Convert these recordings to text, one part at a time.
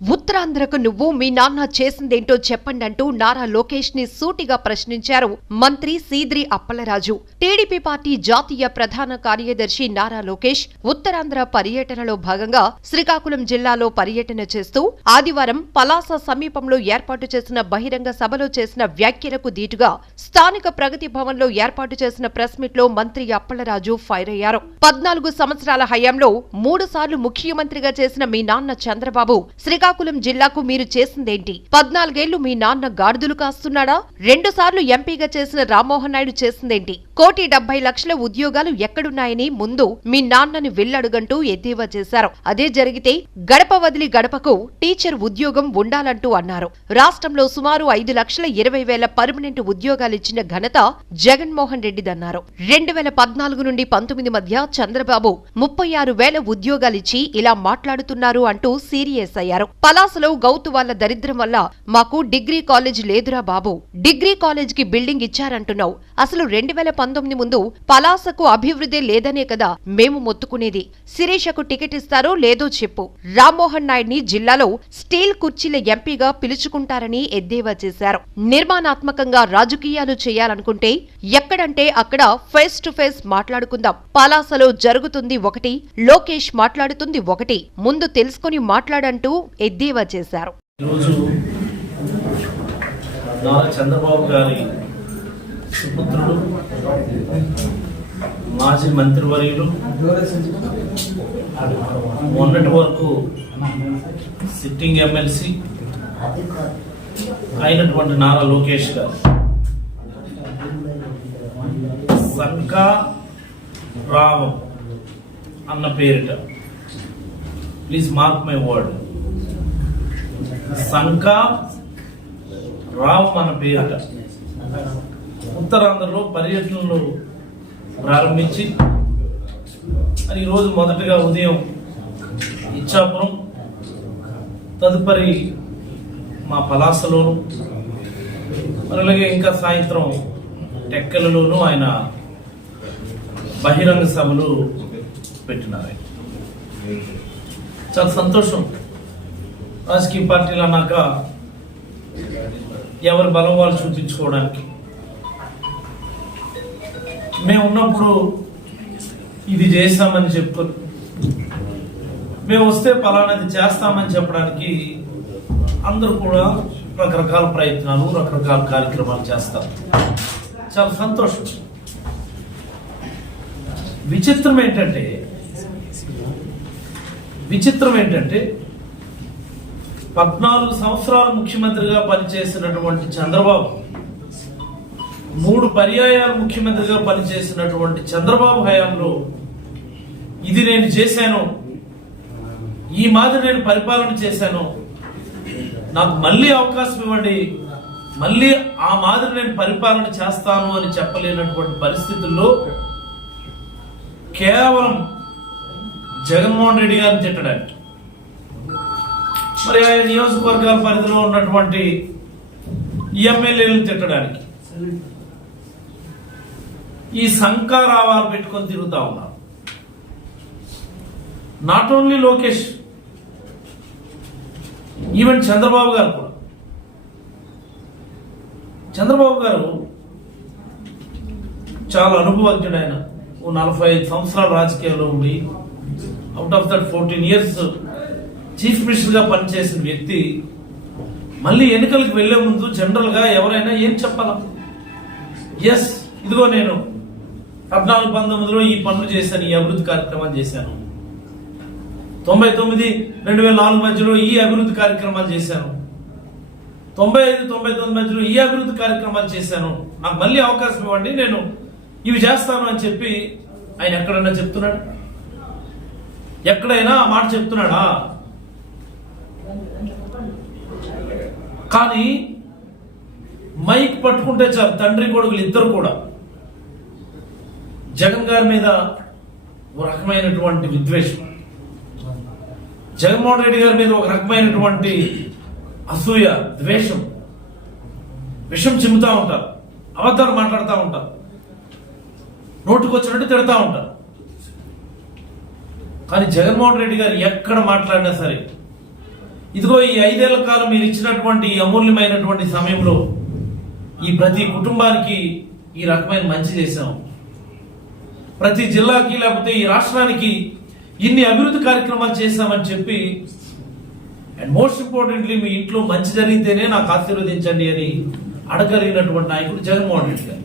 ఉత్తరాంధ్రకు నువ్వు మీ నాన్న చేసిందేంటో చెప్పండి అంటూ నారా లోకేష్ ని సూటిగా ప్రశ్నించారు మంత్రి సీద్రి అప్పలరాజు. టీడీపీ పార్టీ జాతీయ ప్రధాన కార్యదర్శి నారా లోకేష్ ఉత్తరాంధ్ర పర్యటనలో భాగంగా శ్రీకాకుళం జిల్లాలో పర్యటన చేస్తూ ఆదివారం పలాస సమీపంలో ఏర్పాటు చేసిన బహిరంగ సభలో చేసిన వ్యాఖ్యలకు దీటుగా స్థానిక ప్రగతి భవన్ లో ఏర్పాటు చేసిన ప్రెస్ మీట్ లో మంత్రి అప్పలరాజు ఫైర్ అయ్యారు. 14 సంవత్సరాల హయాంలో 3 సార్లు ముఖ్యమంత్రిగా చేసిన మీ నాన్న చంద్రబాబు శ్రీకాకుళం జిల్లాకు మీరు చేసిందేంటి? 14 ఏళ్లు మీ నాన్న గాడిదలు కాస్తున్నాడా? 2 సార్లు ఎంపీగా చేసిన రామ్మోహన్ నాయుడు చేసిందేంటి? 1,70,00,000 ఉద్యోగాలు ఎక్కడున్నాయని ముందు మీ నాన్నని వెళ్లడుగంటూ ఎద్దేవా చేశారు. అదే జరిగితే గడప వదిలి గడపకు టీచర్ ఉద్యోగం ఉండాలంటూ అన్నారు. రాష్ట్రంలో సుమారు 5,20,000 పర్మనెంట్ ఉద్యోగాలిచ్చిన ఘనత జగన్మోహన్ రెడ్డిదన్నారు. 2014 నుండి 19 మధ్య చంద్రబాబు 36,000 ఉద్యోగాలిచ్చి ఇలా మాట్లాడుతున్నారు అంటూ సీరియస్ అయ్యారు. పలాసలో గౌతు వాళ్ల దరిద్రం వల్ల మాకు డిగ్రీ కాలేజ్ లేదురా బాబు, డిగ్రీ కాలేజ్ కి బిల్డింగ్ ఇచ్చారంటున్నావు. అసలు 2019 ముందు పలాసకు అభివృద్ధి లేదనే కదా మేము మొత్తుకునేది. శిరీషకు టికెట్ ఇస్తారో లేదో చెప్పు. రామ్మోహన్ నాయుడిని జిల్లాలో స్టీల్ కుర్చీల ఎంపీగా పిలుచుకుంటారని ఎద్దేవా చేశారు. నిర్మాణాత్మకంగా రాజకీయాలు చేయాలనుకుంటే ఎక్కడంటే అక్కడ ఫేస్ టు ఫేస్ మాట్లాడుకుందాం. పలాసలో జరుగుతుంది ఒకటి, లోకేష్ మాట్లాడుతుంది ఒకటి, ముందు తెలుసుకుని మాట్లాడంటూ ఎద్దేవా చేశారు. చంద్రబాబు గారి సుపుత్రుడు మాజీ మంత్రివర్యులు, మొన్నటి వరకు సిట్టింగ్ ఎమ్మెల్సీ అయినటువంటి నారా లోకేష్ గారు సంకా రావం అన్న పేరిట, please mark my word, Sanka రావం అన్న పేరిట ఉత్తరాంధ్రలో పర్యటనలు ప్రారంభించి ఈరోజు మొదటగా ఉదయం ఇచ్చాపురం, తదుపరి మా పలాసలోను, అలాగే ఇంకా సాయంత్రం టెక్కలలోనూ ఆయన బహిరంగ సభలు పెట్టినారు. చాలా సంతోషం. రాజకీయ పార్టీలు అన్నాక ఎవరి బలం వాళ్ళు చూపించుకోవడానికి, మేము ఉన్నప్పుడు ఇది చేస్తామని చెప్పుకొని మేము వస్తే పలానాది చేస్తామని చెప్పడానికి అందరూ కూడా రకరకాల ప్రయత్నాలు, రకరకాల కార్యక్రమాలు చేస్తారు. చాలా సంతోషం. విచిత్రం ఏంటంటే 14 సంవత్సరాలు ముఖ్యమంత్రిగా పనిచేసినటువంటి చంద్రబాబు, 3 పర్యాయాలు ముఖ్యమంత్రిగా పనిచేసినటువంటి చంద్రబాబు హయాంలో ఇది నేను చేశాను, ఈ మాదిరి నేను పరిపాలన చేశాను, నాకు మళ్ళీ అవకాశం ఇవ్వండి, మళ్ళీ ఆ మాదిరి నేను పరిపాలన చేస్తాను అని చెప్పలేనటువంటి పరిస్థితుల్లో కేవలం జగన్మోహన్ రెడ్డి గారిని తిట్టడానికి, మరి ఆయన నియోజకవర్గాల పరిధిలో ఉన్నటువంటి ఎమ్మెల్యేలను తిట్టడానికి ఈ సంకారావాలు పెట్టుకొని తిరుగుతా ఉన్నారు. Not only Lokesh, even Chandrababu గారు కూడా. చంద్రబాబు గారు చాలా అనుభవజ్ఞుడు. ఆయన 45 సంవత్సరాలు రాజకీయాల్లో ఉండి out of that 14 years chief minister గా పనిచేసిన వ్యక్తి మళ్ళీ ఎన్నికలకు వెళ్లే ముందు జనరల్ గా ఎవరైనా ఏం చెప్పాలా? ఎస్, ఇదిగో నేను 14-19లో ఈ పనులు చేశాను, ఈ అభివృద్ధి కార్యక్రమాలు చేశాను, 99-2004 మధ్యలో ఈ అభివృద్ధి కార్యక్రమాలు చేశాను, 95-99 మధ్యలో ఈ అభివృద్ధి కార్యక్రమాలు చేశాను, నాకు మళ్ళీ అవకాశం ఇవ్వండి, నేను ఇవి చేస్తాను అని చెప్పి ఆయన ఎక్కడైనా చెప్తున్నాడు? ఎక్కడైనా ఆ మాట చెప్తున్నాడా? కానీ మైక్ పట్టుకుంటే చాలు తండ్రి కొడుకులు ఇద్దరు కూడా జగన్ గారి మీద ఒక రకమైనటువంటి విద్వేషం, జగన్మోహన్ రెడ్డి గారి మీద ఒక రకమైనటువంటి అసూయ, ద్వేషం, విషం చిమ్ముతా ఉంటారు, అబద్ధాలు మాట్లాడుతూ ఉంటారు, నోటుకు వచ్చినట్టు తిడతా ఉంటారు. కానీ జగన్మోహన్ రెడ్డి గారు ఎక్కడ మాట్లాడినా సరే ఇదిగో ఈ 5 ఏళ్ల కాలం మీరు ఇచ్చినటువంటి ఈ అమూల్యమైనటువంటి సమయంలో ఈ ప్రతి కుటుంబానికి ఈ రకమైన మంచి చేశాం, ప్రతి జిల్లాకి లేకపోతే ఈ రాష్ట్రానికి ఇన్ని అభివృద్ధి కార్యక్రమాలు చేశామని చెప్పి, అండ్ మోస్ట్ ఇంపార్టెంట్లీ మీ ఇంట్లో మంచి జరిగితేనే నాకు ఆశీర్వదించండి అని అడగలిగినటువంటి నాయకుడు జగన్మోహన్ రెడ్డి గారు.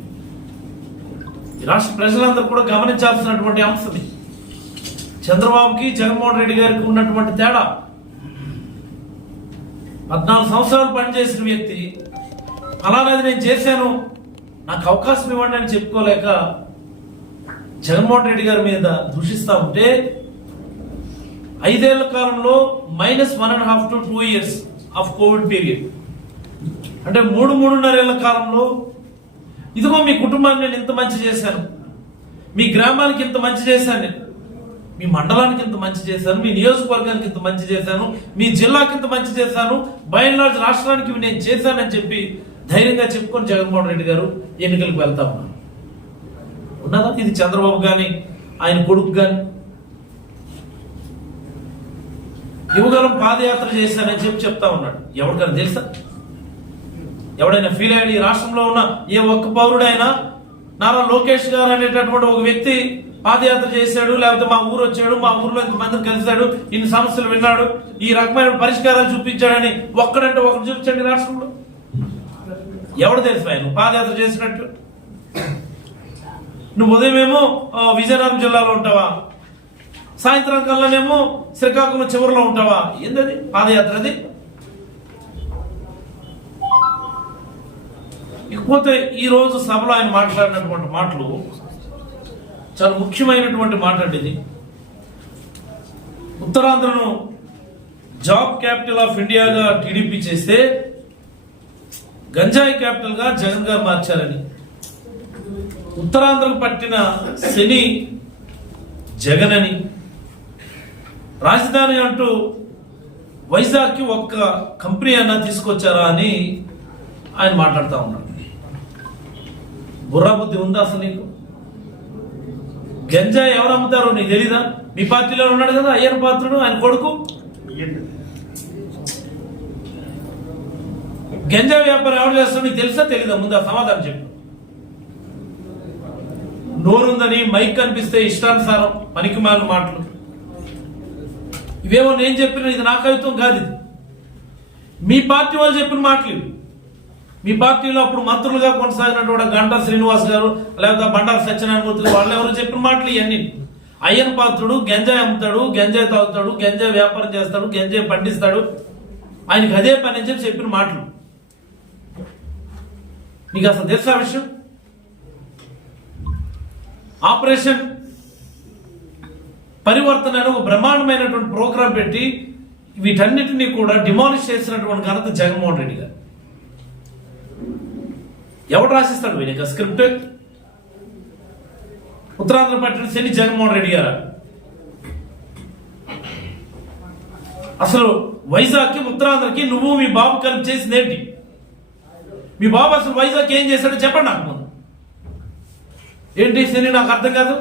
ఈ రాష్ట్ర ప్రజలందరూ కూడా గమనించాల్సినటువంటి అంశం. చంద్రబాబుకి జగన్మోహన్ రెడ్డి గారికి ఉన్నటువంటి తేడా, 14 సంవత్సరాలు పనిచేసిన వ్యక్తి అలానేది నేను చేశాను నాకు అవకాశం ఇవ్వండి అని చెప్పుకోలేక జగన్మోహన్ రెడ్డి గారి మీద దూషిస్తా ఉంటే, 5 ఏళ్ల కాలంలో -1.5 to 2 years of Covid period, అంటే 3.5 ఏళ్ల కాలంలో ఇదిగో మీ కుటుంబాన్ని నేను ఇంత మంచి చేశాను, మీ గ్రామానికి ఇంత మంచి చేశాను, నేను మీ మండలానికి ఇంత మంచి చేశాను, మీ నియోజకవర్గానికి ఇంత మంచి చేశాను, మీ జిల్లాకి ఇంత మంచి చేశాను, బై అండ్ లార్జ్ రాష్ట్రానికి నేను చేశానని చెప్పి ధైర్యంగా చెప్పుకొని జగన్మోహన్ రెడ్డి గారు ఎన్నికలకు వెళ్తా ఉన్నారు. ఉన్నదా ఇది చంద్రబాబు గాని ఆయన కొడుకు గాని? యువగలం పాదయాత్ర చేశానని చెప్తా ఉన్నాడు. ఎవరికైనా తెలుసా? ఎవడైనా ఫీల్ అయ్యాడు? ఈ రాష్ట్రంలో ఉన్న ఏ ఒక్క పౌరుడైనా నారా లోకేష్ గారు అనేటటువంటి ఒక వ్యక్తి పాదయాత్ర చేశాడు, లేకపోతే మా ఊరు వచ్చాడు, మా ఊర్లో ఇంతమందిని కలిశాడు, ఇన్ని సమస్యలు విన్నాడు, ఈ రకమైన పరిష్కారాలు చూపించాడని ఒక్కడంటే ఒకటి చూపించండి రాష్ట్రంలో. ఎవడు తెలుసు ఆయన పాదయాత్ర చేసినట్టు? నువ్వు ఉదయమేమో విజయనగరం జిల్లాలో ఉంటావా, సాయంత్రం కల్లానేమో శ్రీకాకుళం చివరిలో ఉంటావా? ఏంటది పాదయాత్ర? అది ఇకపోతే ఈ రోజు సభలో ఆయన మాట్లాడినటువంటి మాటలు చాలా ముఖ్యమైనటువంటి మాట అండి. ఇది ఉత్తరాంధ్రను జాబ్ క్యాపిటల్ ఆఫ్ ఇండియాగా టీడీపీ చేస్తే గంజాయి క్యాపిటల్ గా జగన్ గారు మార్చారని, ఉత్తరాంధ్రకు పట్టిన శని జగన్ అని, రాజధాని అంటూ వైజాగ్ కి ఒక్క కంపెనీ అన్నా తీసుకొచ్చారా అని ఆయన మాట్లాడుతూ ఉన్నాడు. బుర్రా బుద్ధి ఉందా అసలు నీకు? గంజాయి ఎవరు అమ్ముతారో నీకు తెలీదా? మీ పార్టీలో ఉన్నాడు కదా అయ్యన్ పాత్రుడు, ఆయన కొడుకు. గంజాయి వ్యాపారం ఎవరు చేస్తారో నీకు తెలుసా తెలీదా? ముందు సమాధానం చెప్పు. నోరుందని మైక్ కనిపిస్తే ఇష్టానుసారం పనికి మాలిన మాటలు. ఇవేమో నేను చెప్పిన, ఇది నా కవిత్వం కాదు, ఇది మీ పార్టీ వాళ్ళు చెప్పిన మాటలు. మీ పార్టీలో అప్పుడు మంత్రులుగా కొనసాగినటువంటి గంటా శ్రీనివాస్ గారు, లేకపోతే బండారు సత్యనారాయణమూర్తి వాళ్ళు ఎవరు చెప్పిన మాటలు ఇవన్నీ. అయ్యన్ పాత్రుడు గంజాయి అమ్ముతాడు, గంజాయి తాగుతాడు, గంజాయి వ్యాపారం చేస్తాడు, గంజాయి పండిస్తాడు, ఆయనకి అదే పని అని చెప్పిన మాటలు. నీకు అసలు తెలుసా విషయం? ఆపరేషన్ పరివర్తన ఒక బ్రహ్మాండమైనటువంటి ప్రోగ్రాం పెట్టి వీటన్నిటినీ కూడా డిమాలిష్ చేసినటువంటి ఘనత జగన్మోహన్ రెడ్డి గారు. ఎవడు రాసిస్తాడు వీళ్ళకి స్క్రిప్ట్? ఉత్తరాంధ్ర పట్టిన శని జగన్మోహన్ రెడ్డి గారు. అసలు వైజాగ్ కి ఉత్తరాంధ్రకి నువ్వు మీ బాబు కలిపి చేసింది ఏంటి? మీ బాబు అసలు వైజాగ్ ఏం చేశాడో చెప్పండి నాకు ముందు. ఏంటి శని నాకు అర్థం కాదు.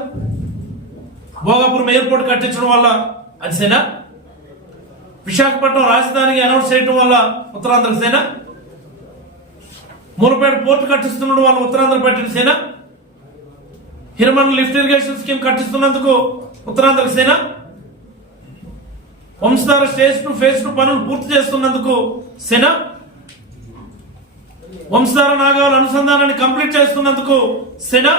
భోగాపురం ఎయిర్పోర్ట్ కట్టించడం వల్ల అది సేనా? విశాఖపట్నం రాజధానికి అనౌన్స్ చేయడం వల్ల ఉత్తరాంధ్ర సేనా? మూలపేట పోర్టు కట్టిస్తుండడం వల్ల ఉత్తరాంధ్ర పట్టిన సేనా? హిరమన్ లిఫ్ట్ ఇరిగేషన్ స్కీమ్ కట్టిస్తున్నందుకు ఉత్తరాంధ్ర సేనా? వంశధార స్టేజ్ 2 ఫేజ్ 2 పనులు పూర్తి చేస్తున్నందుకు సేనా? వంశధార నాగావళి అనుసంధానాన్ని కంప్లీట్ చేస్తున్నందుకు సేనా?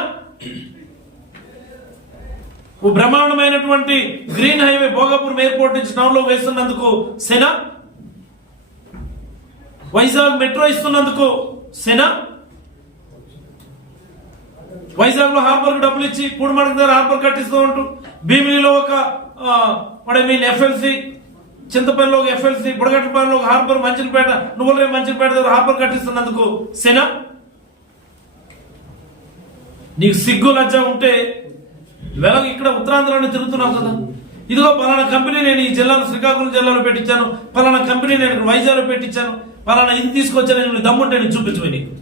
ఓ బ్రహ్మాండమైనటువంటి గ్రీన్ హైవే భోగాపురం ఎయిర్పోర్ట్ నుంచి టౌన్ లో వేస్తున్నందుకు సేనా? వైజాగ్ మెట్రో ఇస్తున్నందుకు సేనా? వైజాగ్ లో హార్బర్ కు డబ్బులు ఇచ్చి పూడిమడక దగ్గర హార్బర్ కట్టిస్తూ ఉంటూ, భీమిలిలో ఒక ఎఫ్ఎల్సి, చింతపల్లిలో ఒక ఎఫ్ఎల్సి, బుడగట్టపల్లిలో ఒక హార్బర్, మంచిలపేట నువ్వులరే మంచిలపేట దగ్గర హార్బర్ కట్టిస్తున్నందుకు సేనా? నీకు సిగ్గు లజ్జ ఉంటే ఇవాళ ఇక్కడ ఉత్తరాంధ్రలో తిరుగుతున్నావు కదా, ఇదిగో పలానా కంపెనీ నేను ఈ జిల్లాలో శ్రీకాకుళం జిల్లాలో పెట్టించాను, పలానా కంపెనీ నేను ఇక్కడ వైజాగ్లో పెట్టించాను, పలానా ఇది తీసుకొచ్చాను, దమ్ముంటే నేను చూపించు. నీకు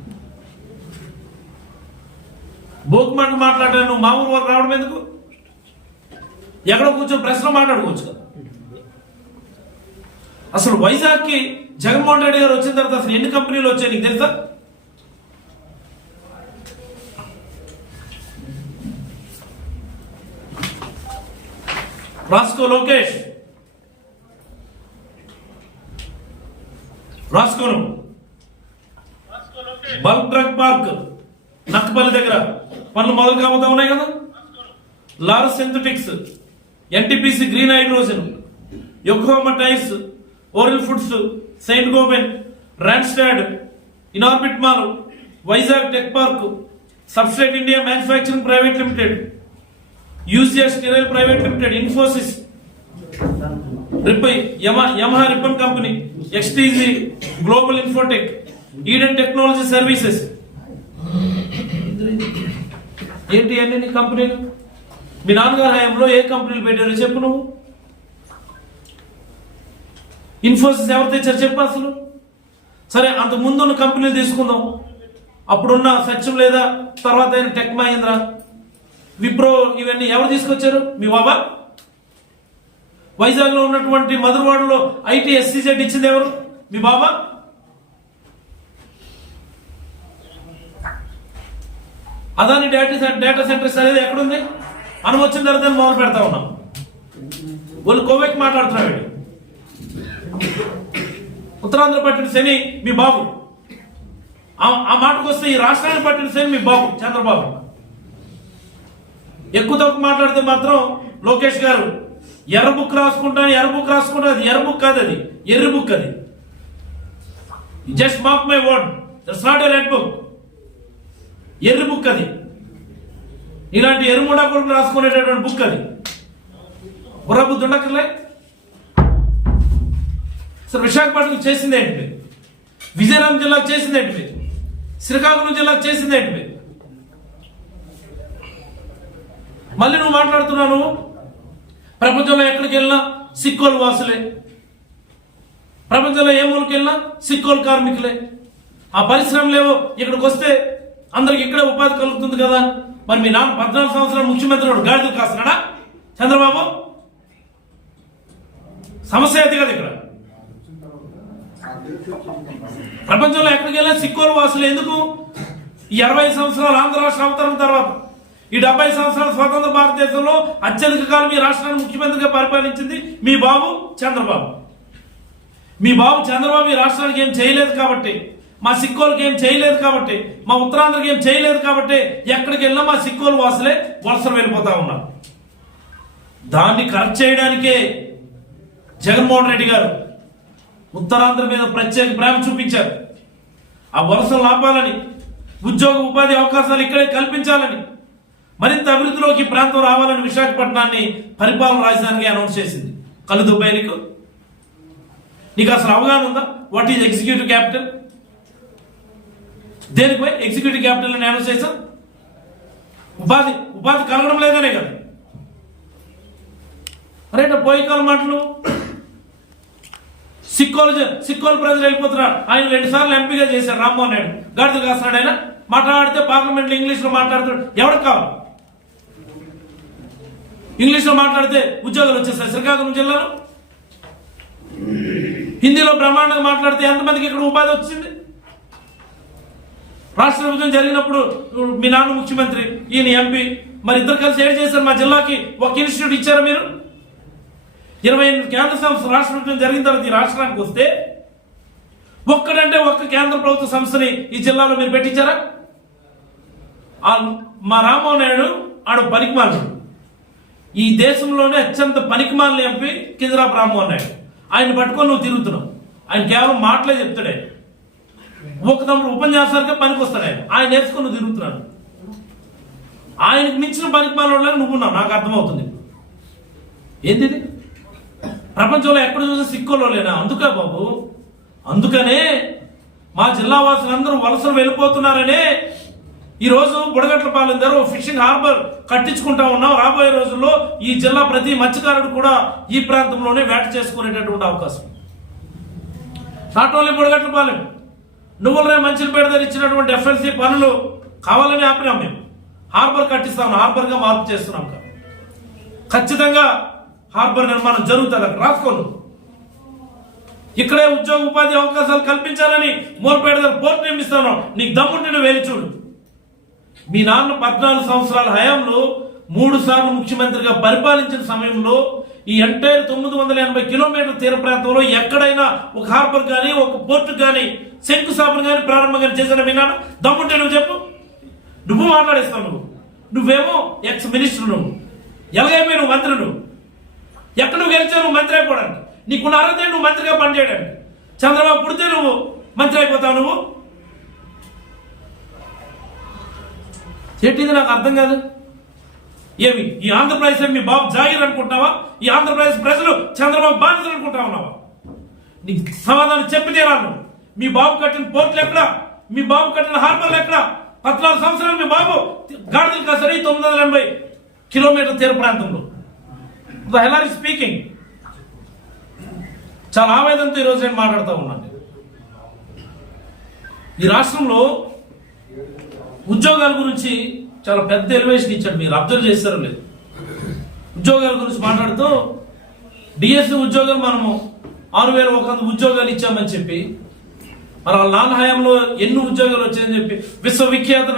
బోకుమాట మాట్లాడాను, నువ్వు మా ఊరు వరకు రావడం ఎందుకు? ఎక్కడో కూర్చొని ప్రశ్న మాట్లాడుకోవచ్చు కదా. అసలు వైజాగ్కి జగన్మోహన్ రెడ్డి గారు వచ్చిన తర్వాత అసలు ఎన్ని కంపెనీలు వచ్చాయి నీకు తెలుసా? రాస్కో లోకేష్, రాస్కోను బల్క్ డ్రగ్ పార్క్ నక్కపల్లి దగ్గర పనులు మొదలు కాబోతా ఉన్నాయి కదా. Laurus Synthetics, NTPC green hydrogen, Yokohama tyres, oral foods, Saint Gobain, Randstad, Inorbit mall, Vizag tech park, substrate India manufacturing private limited, UCS sterile private limited, Infosys, Yamaha ribbon company, XTG, global infotech, Eden technology services. ఏంటి అన్ని కంపెనీలు? మీ నాన్నగారి హయాంలో ఏ కంపెనీలు పెట్టారో చెప్పు నువ్వు. ఇన్ఫోసిస్ ఎవరు తెచ్చారు చెప్పు అసలు. సరే, అంత ముందున్న కంపెనీలు తీసుకుందాం. అప్పుడున్న సత్యం లేదా తర్వాత అయిన టెక్ మహేంద్ర, విప్రో, ఇవన్నీ ఎవరు తీసుకొచ్చారు? మీ బాబా. వైజాగ్ లో ఉన్నటువంటి మధురవాడలో ఐటీ ఎస్సీజెడ్ ఇచ్చింది ఎవరు? మీ బాబా. అదాని డేటా సెంటర్స్ అనేది ఎక్కడుంది? మనం వచ్చిన తర్వాత మొదలు పెడతా ఉన్నాం. వాళ్ళు కోవెక్ మాట్లాడుతున్నాడు. ఉత్తరాంధ్ర పట్టిన శని మీ బాబు. ఆ మాటకు వస్తే ఈ రాష్ట్రాన్ని పట్టిన శని మీ బాబు చంద్రబాబు. ఎక్కువ తక్కువ మాట్లాడితే మాత్రం లోకేష్ గారు ఎర్ర బుక్ రాసుకుంటాను, ఎర్ర బుక్ రాసుకుంటా. అది ఎర్ర బుక్ కాదు, అది ఎర్ర బుక్. అది just mark my word, that's not a red book, ఎర్ర బుక్. అది ఇలాంటి ఎరుముడా కొడుకు రాసుకునేటటువంటి బుక్. అది బుర్రబుద్ధి ఉండక్కర్లే. సరే, విశాఖపట్నం చేసింది ఏంటి? విజయనగరం జిల్లాకు చేసింది ఏంటి? శ్రీకాకుళం జిల్లాకు చేసింది ఏంటి? మళ్ళీ నువ్వు మాట్లాడుతున్నాను ప్రపంచంలో ఎక్కడికి వెళ్ళినా సిక్కోలు వాసులే, ప్రపంచంలో ఏ మూలకి వెళ్ళినా సిక్కోలు కార్మికులే. ఆ పరిశ్రమలేవో ఇక్కడికి వస్తే అందరికి ఇక్కడే ఉపాధి కలుగుతుంది కదా. మరి మీ నాన్న 14 సంవత్సరాలు ముఖ్యమంత్రి గాడిదలు కాస్తున్నాడా చంద్రబాబు? సమస్య అది కదా. ఇక్కడ ప్రపంచంలో ఎక్కడికి వెళ్ళినా సిక్కోలు వాసులు ఎందుకు? ఈ 60 సంవత్సరాలు ఆంధ్ర రాష్ట్ర అవతరణ తర్వాత, ఈ 70 సంవత్సరాల స్వతంత్ర భారతదేశంలో అత్యధిక కాలం ఈ రాష్ట్రాన్ని ముఖ్యమంత్రిగా పరిపాలించింది మీ బాబు చంద్రబాబు. మీ బాబు చంద్రబాబు ఈ రాష్ట్రానికి ఏం చేయలేదు కాబట్టి, మా సిక్కోలకి ఏం చేయలేదు కాబట్టి, మా ఉత్తరాంధ్రకి ఏం చేయలేదు కాబట్టి ఎక్కడికి వెళ్ళినా మా సిక్కోలు వాసులే వలసలు వెళ్ళిపోతా ఉన్నారు. దాన్ని కరెక్ట్ చేయడానికే జగన్మోహన్ రెడ్డి గారు ఉత్తరాంధ్ర మీద ప్రత్యేక ప్రేమ చూపించారు. ఆ వలసలు ఆపాలని, ఉద్యోగ ఉపాధి అవకాశాలు ఇక్కడే కల్పించాలని, మరింత అభివృద్ధిలోకి ప్రాంతం రావాలని విశాఖపట్నాన్ని పరిపాలన రాజధానిగా అనౌన్స్ చేసింది. కళ్ళు దుబ్బాయి నీకు అసలు అవగాహన ఉందా? What is executive capital? దేనిపై ఎగ్జిక్యూటివ్ క్యాపిటల్ అని అనౌన్స్ చేశాం? ఉపాధి కలగడం లేదనే కదా. అరే పోయికాల మాటలు. సిక్కోలు ప్రజలు వెళ్ళిపోతున్నారు. ఆయన 2 సార్లు ఎంపీగా చేశారు రామ్మోహన్ నాయుడు. గాడిదలు కాస్తున్నాడు ఆయన. మాట్లాడితే పార్లమెంట్ లో ఇంగ్లీష్ లో మాట్లాడుతున్నాడు. ఎవరికి కావాలి? ఇంగ్లీష్ లో మాట్లాడితే ఉద్యోగాలు వచ్చేస్తాయి శ్రీకాకుళం జిల్లాలో. హిందీలో బ్రహ్మాండంగా మాట్లాడితే ఎంతమందికి ఇక్కడ ఉపాధి వచ్చింది? రాష్ట్ర విభజన జరిగినప్పుడు మీ నాన్న ముఖ్యమంత్రి, ఈయన ఎంపీ, మరి ఇద్దరు కలిసి ఏం చేశారు? మా జిల్లాకి ఒక ఇన్స్టిట్యూట్ ఇచ్చారు మీరు. 28 కేంద్ర సంస్థ రాష్ట్ర విభజన జరిగిన తర్వాత ఈ రాష్ట్రానికి వస్తే ఒక్కడంటే ఒక్క కేంద్ర ప్రభుత్వ సంస్థని ఈ జిల్లాలో మీరు పెట్టించారా? మా రామ్మోహన్ నాయుడు ఆడు పనికిమాలిన, ఈ దేశంలోనే అత్యంత పనికిమాలిన ఎంపీ కింజరాపు రామ్మోహన్ నాయుడు. ఆయన పట్టుకొని నువ్వు తిరుగుతున్నావు. ఆయన కేవలం మాటలే చెప్తాడే. ఒక తమ్ముడు ఉపన్యాసానికే పనికి వస్తాడు ఆయన నేర్చుకొని నువ్వు తిరుగుతున్నాడు. ఆయనకు మించిన పనికిమాలిన నువ్వున్నావు. నాకు అర్థమవుతుంది. ఏంది ప్రపంచంలో ఎక్కడ చూసి సిక్కోలో లేనా? అందుకే బాబు, అందుకనే మా జిల్లా వాసులందరూ వలసలు వెళ్ళిపోతున్నారనే ఈరోజు బుడగట్లపాలెం దగ్గర ఫిషింగ్ హార్బర్ కట్టించుకుంటా ఉన్నాం. రాబోయే రోజుల్లో ఈ జిల్లా ప్రతి మత్స్యకారుడు కూడా ఈ ప్రాంతంలోనే వేట చేసుకునేటటువంటి అవకాశం. నాట్ ఓన్లీ బుడగట్లపాలెం, నువ్వులరే మంచిలపేట దగ్గర ఇచ్చినటువంటి ఎఫ్ఎల్సీ పనులు కావాలని ఆపినాం. మేము హార్బర్ కట్టిస్తాం, హార్బర్గా మార్పు చేస్తున్నాం. ఖచ్చితంగా హార్బర్ నిర్మాణం జరుగుతుంది. అక్కడ రాసుకోను. ఇక్కడే ఉద్యోగ ఉపాధి అవకాశాలు కల్పించాలని మోర్పేట పోర్టు నిర్మిస్తాను. నీకు దమ్ముంటే నువ్వు వెళ్ళి చూడు. మీ నాన్న 14 సంవత్సరాల హయాంలో 3 సార్లు ముఖ్యమంత్రిగా పరిపాలించిన సమయంలో ఈ ఎంటైర్ 980 కిలోమీటర్ల తీర ప్రాంతంలో ఎక్కడైనా ఒక హార్బర్ కానీ ఒక పోర్టు కానీ శంకుస్థాపన కానీ ప్రారంభం కానీ చేశాను. మీ నాన్న దమ్ముంటే నువ్వు చెప్పు. నువ్వు మాట్లాడేస్తావు. నువ్వేమో ఎక్స్ మినిస్టర్, నువ్వు ఎలాగైపోయి నువ్వు మంత్రి. నువ్వు ఎక్కడ నువ్వు గెలిచావు? నువ్వు మంత్రి అయిపోవడానికి నీకున్న అర్హత నువ్వు మంత్రిగా పనిచేయడానికి. చంద్రబాబు పుడితే నువ్వు మంత్రి అయిపోతావు. నువ్వు ఏంటిది నాకు అర్థం కాదు. ఏమి ఈ ఆంధ్రప్రదేశ్ మీ బాబు జాగీర్ అనుకుంటున్నావా? ఈ ఆంధ్రప్రదేశ్ ప్రజలు చంద్రబాబు బానిసలు అనుకుంటా ఉన్నావా? నీకు సమాధానం చెప్పి తీరాను. మీ బాబు కట్టిన పోర్టులు ఎక్కడ? మీ బాబు కట్టిన హార్బర్లు ఎక్కడ? 14 సంవత్సరాలు మీ బాబు గాడిదలు కాసరి 980 కిలోమీటర్ల తీర ప్రాంతంలో. హెల్ ఆర్ స్పీకింగ్? చాలా ఆవేదనతో ఈరోజు నేను మాట్లాడుతూ ఉన్నాను. ఈ రాష్ట్రంలో ఉద్యోగాల గురించి చాలా పెద్ద ఎలివేషన్ ఇచ్చాడు. మీరు అబ్జర్వ్ చేస్తారో లేదు. ఉద్యోగాల గురించి మాట్లాడుతూ డిఎస్సి ఉద్యోగాలు మనము 6,100 ఉద్యోగాలు ఇచ్చామని చెప్పి, మరి వాళ్ళ నాన్న హయాంలో ఎన్ని ఉద్యోగాలు వచ్చాయని చెప్పి విశ్వవిఖ్యాత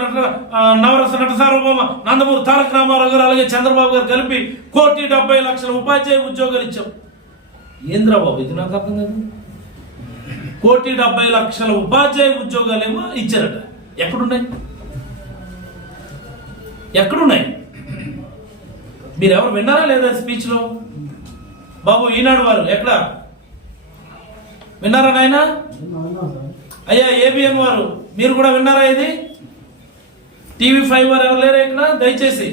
నవరస నట సార్వభౌమ నందమూరి తారక రామారావు గారు అలాగే చంద్రబాబు గారు కలిపి 1,70,00,000 ఉపాధ్యాయ ఉద్యోగాలు ఇచ్చాం. ఏంద్రా బాబు ఇది? నాకు అర్థం కాదు. 1,70,00,000 ఉపాధ్యాయ ఉద్యోగాలేమో ఇచ్చారట. ఎక్కడున్నాయి? ఎక్కడున్నాయి? మీరు ఎవరు విన్నారా లేదా స్పీచ్ లో? బాబు ఈనాడు వారు ఎక్కడ విన్నారా నాయన? అయ్యా ఏబిఎన్ వారు మీరు కూడా విన్నారా? ఇది TV5 వారు ఎవరు లేరా ఇక్కడ? దయచేసి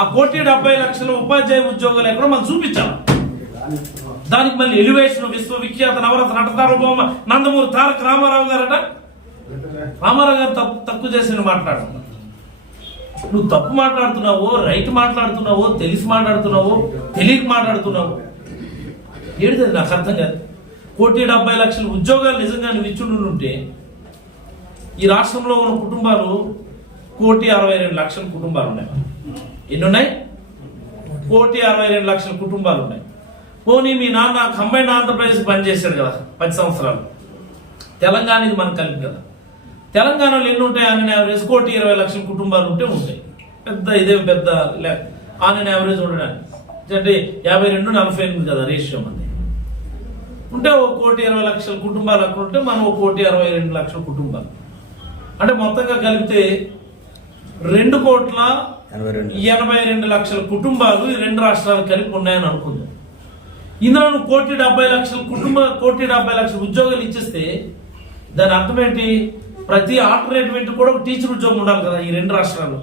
ఆ 1,70,00,000 ఉపాధ్యాయ ఉద్యోగాలు ఎక్కడో మనం చూపించాం. దానికి మళ్ళీ ఎలివేషన్ విశ్వవిఖ్యాత నవరస నట సార్వభౌమ నందమూరి తారక రామారావు గారట. రామారావు గారు తక్కువ చేసి మాట్లాడుతున్నా. నువ్వు తప్పు మాట్లాడుతున్నావో, రైట్ మాట్లాడుతున్నావో, తెలిసి మాట్లాడుతున్నావో, తెలియక మాట్లాడుతున్నావు. ఏడుది నాకు అర్థం కాదు. 1,70,00,000 ఉద్యోగాలు నిజంగా నువ్వు ఇచ్చుంటుంటే ఈ రాష్ట్రంలో ఉన్న కుటుంబాలు 1,62,00,000 కుటుంబాలు ఉన్నాయి. ఎన్ని ఉన్నాయి? 1,62,00,000 కుటుంబాలు ఉన్నాయి. పోనీ మీ నాన్న కంబైన్ ఆంధ్రప్రదేశ్ పనిచేశాడు కదా 10 సంవత్సరాలు. తెలంగాణ ఇది మనకు కలిపి కదా. తెలంగాణలో ఎన్ని ఉంటాయి? ఆన్ యావరేజ్ 1,20,00,000 కుటుంబాలు ఉంటే ఉంటాయి. పెద్ద ఇదే పెద్ద ఆన్ యావరేజ్ ఉండడానికి అంటే 52-48 కదా రేషియో మంది ఉంటే 1,20,00,000 కుటుంబాలు అక్కడ ఉంటే మనం 1,62,00,000 కుటుంబాలు అంటే మొత్తంగా కలిపితే 2,82,00,000 కుటుంబాలు ఈ రెండు రాష్ట్రాలు కలిపి ఉన్నాయని అనుకుందాం. ఇందులో 1,70,00,000 1,70,00,000 ఉద్యోగాలు ఇచ్చేస్తే దాని అర్థం ఏంటి? ప్రతి ఆల్టర్నేటివ్ కూడా ఒక టీచర్ ఉద్యోగం ఉండాలి కదా ఈ రెండు రాష్ట్రాలు.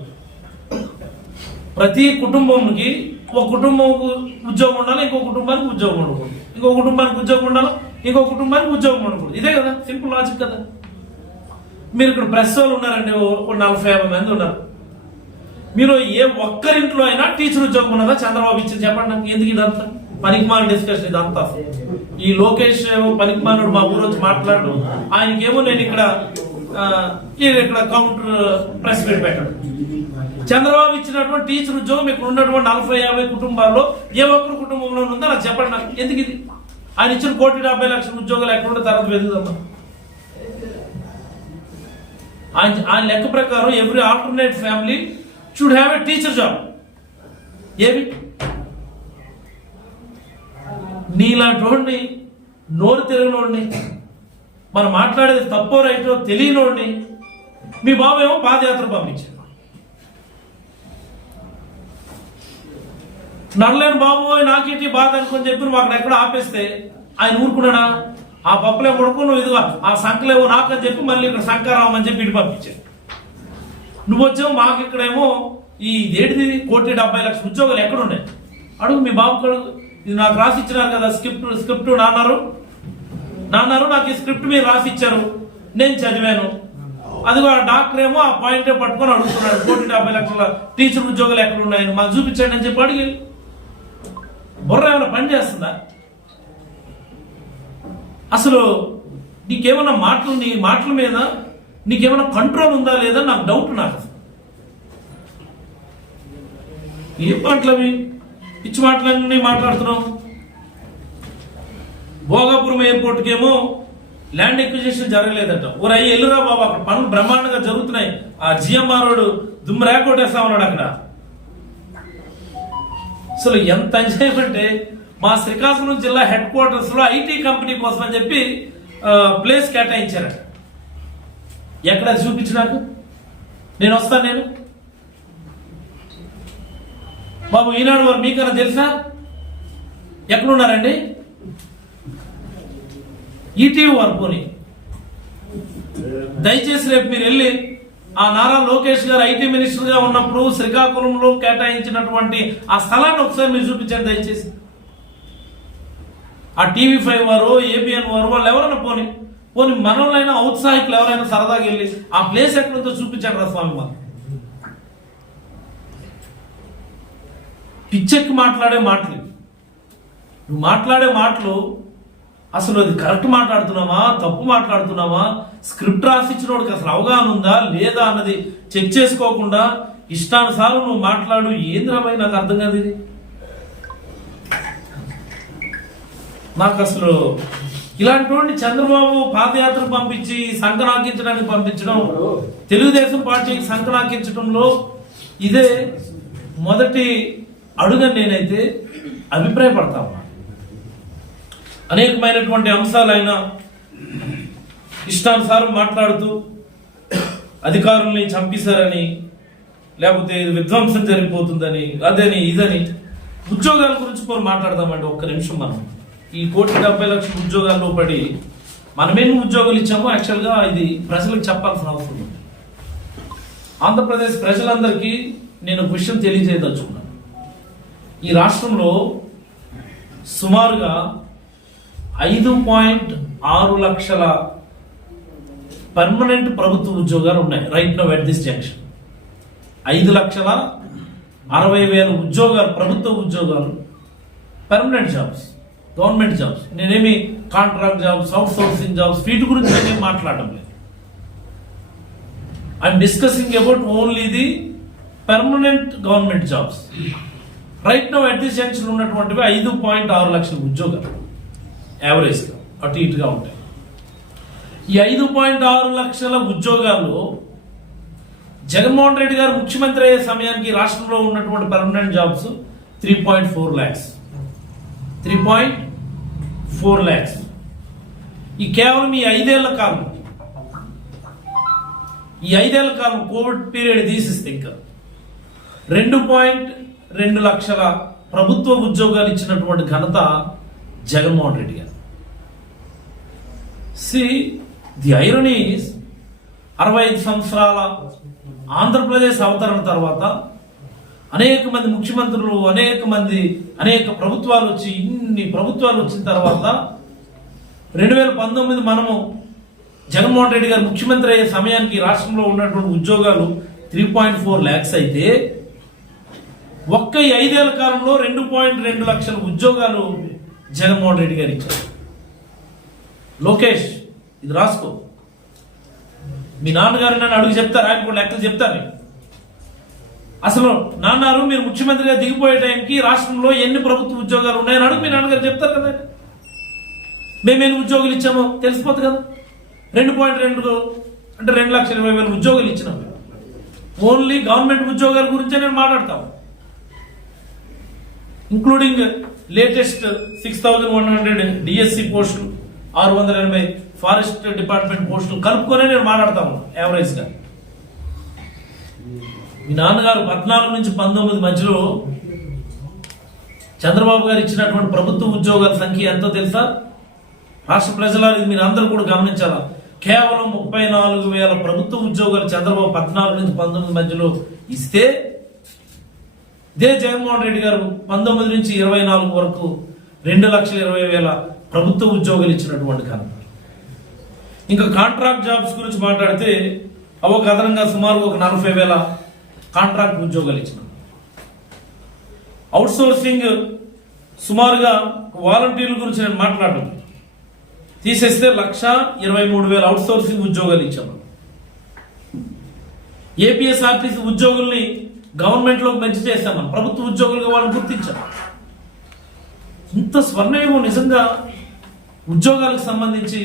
ప్రతి కుటుంబంకి ఒక కుటుంబం ఉద్యోగం ఉండాలి, ఇంకో కుటుంబానికి ఉద్యోగం ఉండకూడదు, ఇంకో కుటుంబానికి ఉద్యోగం ఉండాలి, ఇంకో కుటుంబానికి ఉద్యోగం ఉండకూడదు. ఇదే కదా సింపుల్ లాజిక్ కదా. మీరు ఇక్కడ ప్రెస్ వాళ్ళు ఉన్నారండి, 40-50 మంది ఉన్నారు. మీరు ఏ ఒక్కరింట్లో అయినా టీచర్ ఉద్యోగం ఉన్నదా? చంద్రబాబు ఇచ్చింది చెప్పండి నాకు. ఎందుకు ఇదంతా పనికిమాల డిస్కషన్? ఇదంతా ఈ లోకేష్ పనికిమానుడు మా ఊరు వచ్చి మాట్లాడు, ఆయనకేమో నేను ఇక్కడ కౌంటర్ ప్రెస్ మీట్ పెట్టాడు. చంద్రబాబు ఇచ్చినటువంటి టీచర్ ఉద్యోగం ఇక్కడ ఉన్నటువంటి 40-50 కుటుంబాల్లో ఏ ఒక్కరు కుటుంబంలో ఉందో నాకు చెప్పండి నాకు. ఎందుకు ఇది? ఆయన ఇచ్చిన 1,70,00,000 ఉద్యోగాలు ఎక్కడ ఉంటే తర్వాత వెళ్తుందమ్మా. ఆయన లెక్క ప్రకారం every alternate family should have a teacher job. ఏవి నీలాంటి వాడిని, నోరు తిరగనోడిని, మనం మాట్లాడేది తప్పో రైటో తెలియనోడిని మీ బాబు ఏమో పాదయాత్ర పంపించాడు. నడలేని బాబు నాకేంటి బాధ అనుకొని చెప్పి మాకు ఎక్కడ ఆపేస్తే ఆయన ఊరుకున్నాడా? ఆ పప్పులే కొడుకు నువ్వు ఇదిగా ఆ సంకలేవో నాకని చెప్పి మళ్ళీ ఇక్కడ శంకరామని అని చెప్పి ఇటు పంపించాడు. నువ్వు వచ్చావు మాకు ఇక్కడేమో ఈ ఏటిది 1,70,00,000 ఉద్యోగాలు ఎక్కడున్నాయి అడుగు. మీ బాబు ఇది నాకు రాసి ఇచ్చినారు కదా స్క్రిప్ట్ నాన్నారు నాకు ఈ స్క్రిప్ట్ మీరు రాసి ఇచ్చారు, నేను చదివాను. అదిగో ఆ డాక్టర్ ఏమో ఆ పాయింటే పట్టుకొని అడుగుతున్నాడు 1,70,00,000 టీచర్ ఉద్యోగాలు ఎక్కడ ఉన్నాయని మాకు చూపించండి అని చెప్పి అడిగి. బుర్ర ఏమైనా పని చేస్తుందా? అసలు నీకేమన్నా నీ మాటల మీద నీకేమైనా కంట్రోల్ ఉందా లేదా నాకు డౌట్. నాకు ఏం మాటలవి పిచ్చి మాటలన్నీ మాట్లాడుతున్నావు. భోగాపురం ఎయిర్పోర్ట్కి ఏమో ల్యాండ్ ఎక్విజిషన్ జరగలేదట. ఊరయ్యి ఎల్లురా బాబు, అక్కడ పనులు బ్రహ్మాండంగా జరుగుతున్నాయి. ఆ జిఎంఆర్ రోడ్ దుమ్ము రేకొట్టేస్తా ఉన్నాడు అక్కడ. అసలు ఎంత అన్యాయం అంటే, మా శ్రీకాకుళం జిల్లా హెడ్ క్వార్టర్స్ లో ఐటీ కంపెనీ కోసం అని చెప్పి ప్లేస్ కేటాయించారట. ఎక్కడ చూపించి నాకు, నేను వస్తాను. నేను బాబు ఈనాడు వారు మీకన్నా తెలుసా ఎక్కడున్నారండి? ఈటీవీ వారు పోనీ దయచేసి రేపు మీరు వెళ్ళి ఆ నారా లోకేష్ గారు ఐటీ మినిస్టర్ గా ఉన్నప్పుడు శ్రీకాకుళంలో కేటాయించినటువంటి ఆ స్థలాన్ని ఒకసారి మీరు చూపించండి దయచేసి. ఆ టీవీ5 వారు, ఏబిఎన్ వారు, వాళ్ళు ఎవరైనా పోనీ మనోళ్ళైనా ఔత్సాహికులు ఎవరైనా సరదాగా వెళ్ళి ఆ ప్లేస్ ఎక్కడుందో చూపించండి రా స్వామి. మాకు పిచ్చెక్కి మాట్లాడే మాటలు, నువ్వు మాట్లాడే మాటలు అసలు అది కరెక్ట్ మాట్లాడుతున్నావా, తప్పు మాట్లాడుతున్నావా, స్క్రిప్ట్ రాసిచ్చినోడికి అసలు అవగాహన ఉందా లేదా అన్నది చెక్ చేసుకోకుండా ఇష్టానుసారం నువ్వు మాట్లాడు. ఏంద్రమై నాకు అర్థం కాదు ఇది. నాకు అసలు ఇలాంటి చంద్రబాబు పాదయాత్ర పంపించి సంకనాకించడానికి పంపించడం, తెలుగుదేశం పార్టీకి సంకనాకించడంలో ఇదే మొదటి అడుగని నేనైతే అభిప్రాయపడతా ఉన్నా. అనేకమైనటువంటి అంశాలైనా ఇష్టానుసారం మాట్లాడుతూ అధికారుల్ని చంపేశారని, లేకపోతే విధ్వంసం జరిగిపోతుందని, అదని ఇదని. ఉద్యోగాల గురించి కూడా మాట్లాడదామండి ఒక్క నిమిషం. మనం ఈ 1,70,00,000 ఉద్యోగాల్లో పడి మనమేం ఉద్యోగాలు ఇచ్చామో యాక్చువల్గా ఇది ప్రజలకు చెప్పాల్సిన అవసరం ఉంది. ఆంధ్రప్రదేశ్ ప్రజలందరికీ నేను ఒక విషయం తెలియజేయదలుచుకున్నాను. ఈ రాష్ట్రంలో సుమారుగా 5.6 లక్షల పర్మనెంట్ ప్రభుత్వ ఉద్యోగాలు ఉన్నాయి right now at this junction. 5,60,000 ఉద్యోగాలు, ప్రభుత్వ ఉద్యోగాలు, పర్మనెంట్ జాబ్స్, గవర్నమెంట్ జాబ్స్. నేనేమి contract jobs, outsourcing jobs వీటి గురించి నేనేం మాట్లాడడం లేదు. I'm discussing about only the permanent government jobs. Right now at this junction ఉన్నటువంటివి 5.6 లక్షల ఉద్యోగాలు యావరేజ్గా అటు ఇటుగా ఉంటాయి. ఈ 5.6 లక్షల ఉద్యోగాలు జగన్మోహన్ రెడ్డి గారు ముఖ్యమంత్రి అయ్యే సమయానికి రాష్ట్రంలో ఉన్నటువంటి పర్మనెంట్ జాబ్స్ 3.4 lakhs. 3.4 lakhs. ఈ కేవలం ఈ 5 ఏళ్ల కాలం, కోవిడ్ పీరియడ్ తీసిస్తే ఇంకా 2.2 లక్షల ప్రభుత్వ ఉద్యోగాలు ఇచ్చినటువంటి ఘనత జగన్మోహన్ రెడ్డి గారు. ది ఐరనీ ఈస్ 65 సంవత్సరాల ఆంధ్రప్రదేశ్ అవతరణ తర్వాత అనేక మంది ముఖ్యమంత్రులు, అనేక ప్రభుత్వాలు వచ్చి, ఇన్ని ప్రభుత్వాలు వచ్చిన తర్వాత 2019 మనము జగన్మోహన్ రెడ్డి గారు ముఖ్యమంత్రి అయ్యే సమయానికి రాష్ట్రంలో ఉన్నటువంటి ఉద్యోగాలు 3.4 lakhs అయితే ఒక్క 5 ఏళ్ల కాలంలో 2.2 లక్షల ఉద్యోగాలు జగన్మోహన్ రెడ్డి గారు ఇచ్చారు. లోకేష్ ఇది రాసుకో. మీ నాన్నగారు నన్ను అడుగు చెప్తారు, ఆయన కూడా లెక్కలు చెప్తారు. అసలు నాన్నారు మీరు ముఖ్యమంత్రిగా దిగిపోయే టైంకి రాష్ట్రంలో ఎన్ని ప్రభుత్వ ఉద్యోగాలు ఉన్నాయని అడుగు, మీ నాన్నగారు చెప్తారు కదా. మేమేమి ఉద్యోగాలు ఇచ్చామో తెలిసిపోతుంది కదా. 2.2 అంటే 2,20,000 ఉద్యోగాలు ఇచ్చినాం. ఓన్లీ గవర్నమెంట్ ఉద్యోగాల గురించే నేను మాట్లాడతాను, ఇంక్లూడింగ్ లేటెస్ట్ 6,100 డిఎస్సి పోస్టులు, 680 ఫారెస్ట్ డిపార్ట్మెంట్ పోస్టులు కలుపుకొనే నేను మాట్లాడతాను యావరేజ్ గా. మీ నాన్నగారు 14 నుంచి 19 మధ్యలో చంద్రబాబు గారు ఇచ్చినటువంటి ప్రభుత్వ ఉద్యోగాల సంఖ్య ఎంతో తెలుసా? రాష్ట్ర ప్రజలు ఇది మీరు అందరూ కూడా గమనించాలా. కేవలం 34,000 ప్రభుత్వ ఉద్యోగాలు చంద్రబాబు 14 నుంచి 19 మధ్యలో ఇస్తే, ఇదే జగన్మోహన్ రెడ్డి గారు 19 నుంచి 24 వరకు 2,20,000 ప్రభుత్వ ఉద్యోగాలు ఇచ్చినటువంటి ఘనత. ఇంకా కాంట్రాక్ట్ జాబ్స్ గురించి మాట్లాడితే ఒక అదనంగా సుమారు ఒక 40,000 కాంట్రాక్ట్ ఉద్యోగాలు ఇచ్చిన. అవుట్ సోర్సింగ్ సుమారుగా వాలంటీర్ల గురించి నేను మాట్లాడడం తీసేస్తే 1,23,000 అవుట్ సోర్సింగ్ ఉద్యోగాలు ఇచ్చాము. ఏపీఎస్ఆర్టీసీ ఉద్యోగుల్ని గవర్నమెంట్ లోకి మంచి చేస్తామని ప్రభుత్వ ఉద్యోగులుగా వాళ్ళని గుర్తించాం. ఇంత స్వర్ణయుగం నిజంగా ఉద్యోగాలకు సంబంధించి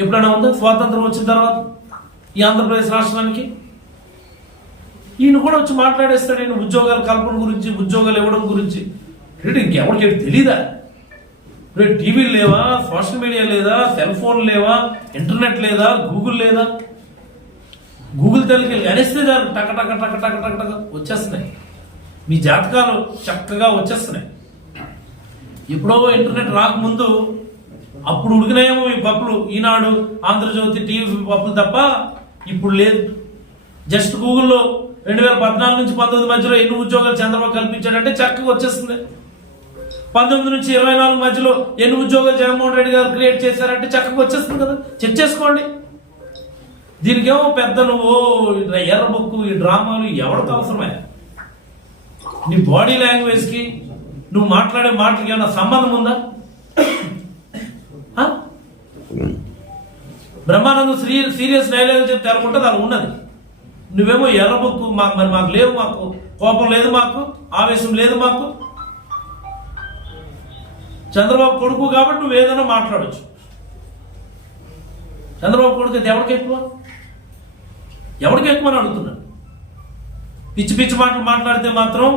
ఎప్పుడైనా ఉందా స్వాతంత్రం వచ్చిన తర్వాత ఈ ఆంధ్రప్రదేశ్ రాష్ట్రానికి? ఈయన కూడా వచ్చి మాట్లాడేస్తాడు నేను ఉద్యోగాల కల్పన గురించి, ఉద్యోగాలు ఇవ్వడం గురించి. ఇంకెవరికి తెలీదా? టీవీలు లేవా, సోషల్ మీడియా లేదా, సెల్ ఫోన్ లేవా, ఇంటర్నెట్ లేదా, గూగుల్ లేదా? గూగుల్ తెలుగు అనేస్తే దాన్ని టక టక టక టక టక టక వచ్చేస్తున్నాయి. మీ జాతకాలు చక్కగా వచ్చేస్తున్నాయి. ఎప్పుడో ఇంటర్నెట్ రాకముందు అప్పుడు ఉడికినాయేమో మీ పప్పులు, ఈనాడు, ఆంధ్రజ్యోతి, టీవీ పప్పులు తప్ప ఇప్పుడు లేదు. జస్ట్ గూగుల్లో 2014 నుంచి 19 మధ్యలో ఎన్ని ఉద్యోగాలు చంద్రబాబు కల్పించాడంటే చక్కగా వచ్చేస్తుంది. 19 నుంచి 24 మధ్యలో ఎన్ని ఉద్యోగాలు జగన్మోహన్ రెడ్డి గారు క్రియేట్ చేశారంటే చక్కగా వచ్చేస్తుంది కదా, చెక్ చేసుకోండి. దీనికేమో పెద్ద నువ్వు ఎర్ర బుక్, ఈ డ్రామాలు ఎవరికి అవసరమే? నీ బాడీ లాంగ్వేజ్ కి నువ్వు మాట్లాడే మాటలకి ఏమన్నా సంబంధం ఉందా? బ్రహ్మానందం సీరియస్ డైలాగ్ చెప్తే అనుకుంటే అది ఉన్నది. నువ్వేమో ఎర్ర బుక్, మరి మాకు లేవు, మాకు కోపం లేదు, మాకు ఆవేశం లేదు. మాకు చంద్రబాబు కొడుకు కాబట్టి నువ్వు ఏదైనా మాట్లాడచ్చు. చంద్రబాబు కొడుకు అయితే ఎవరికి ఎక్కువ అని అడుగుతున్నాను. పిచ్చి పిచ్చి మాటలు మాట్లాడితే మాత్రం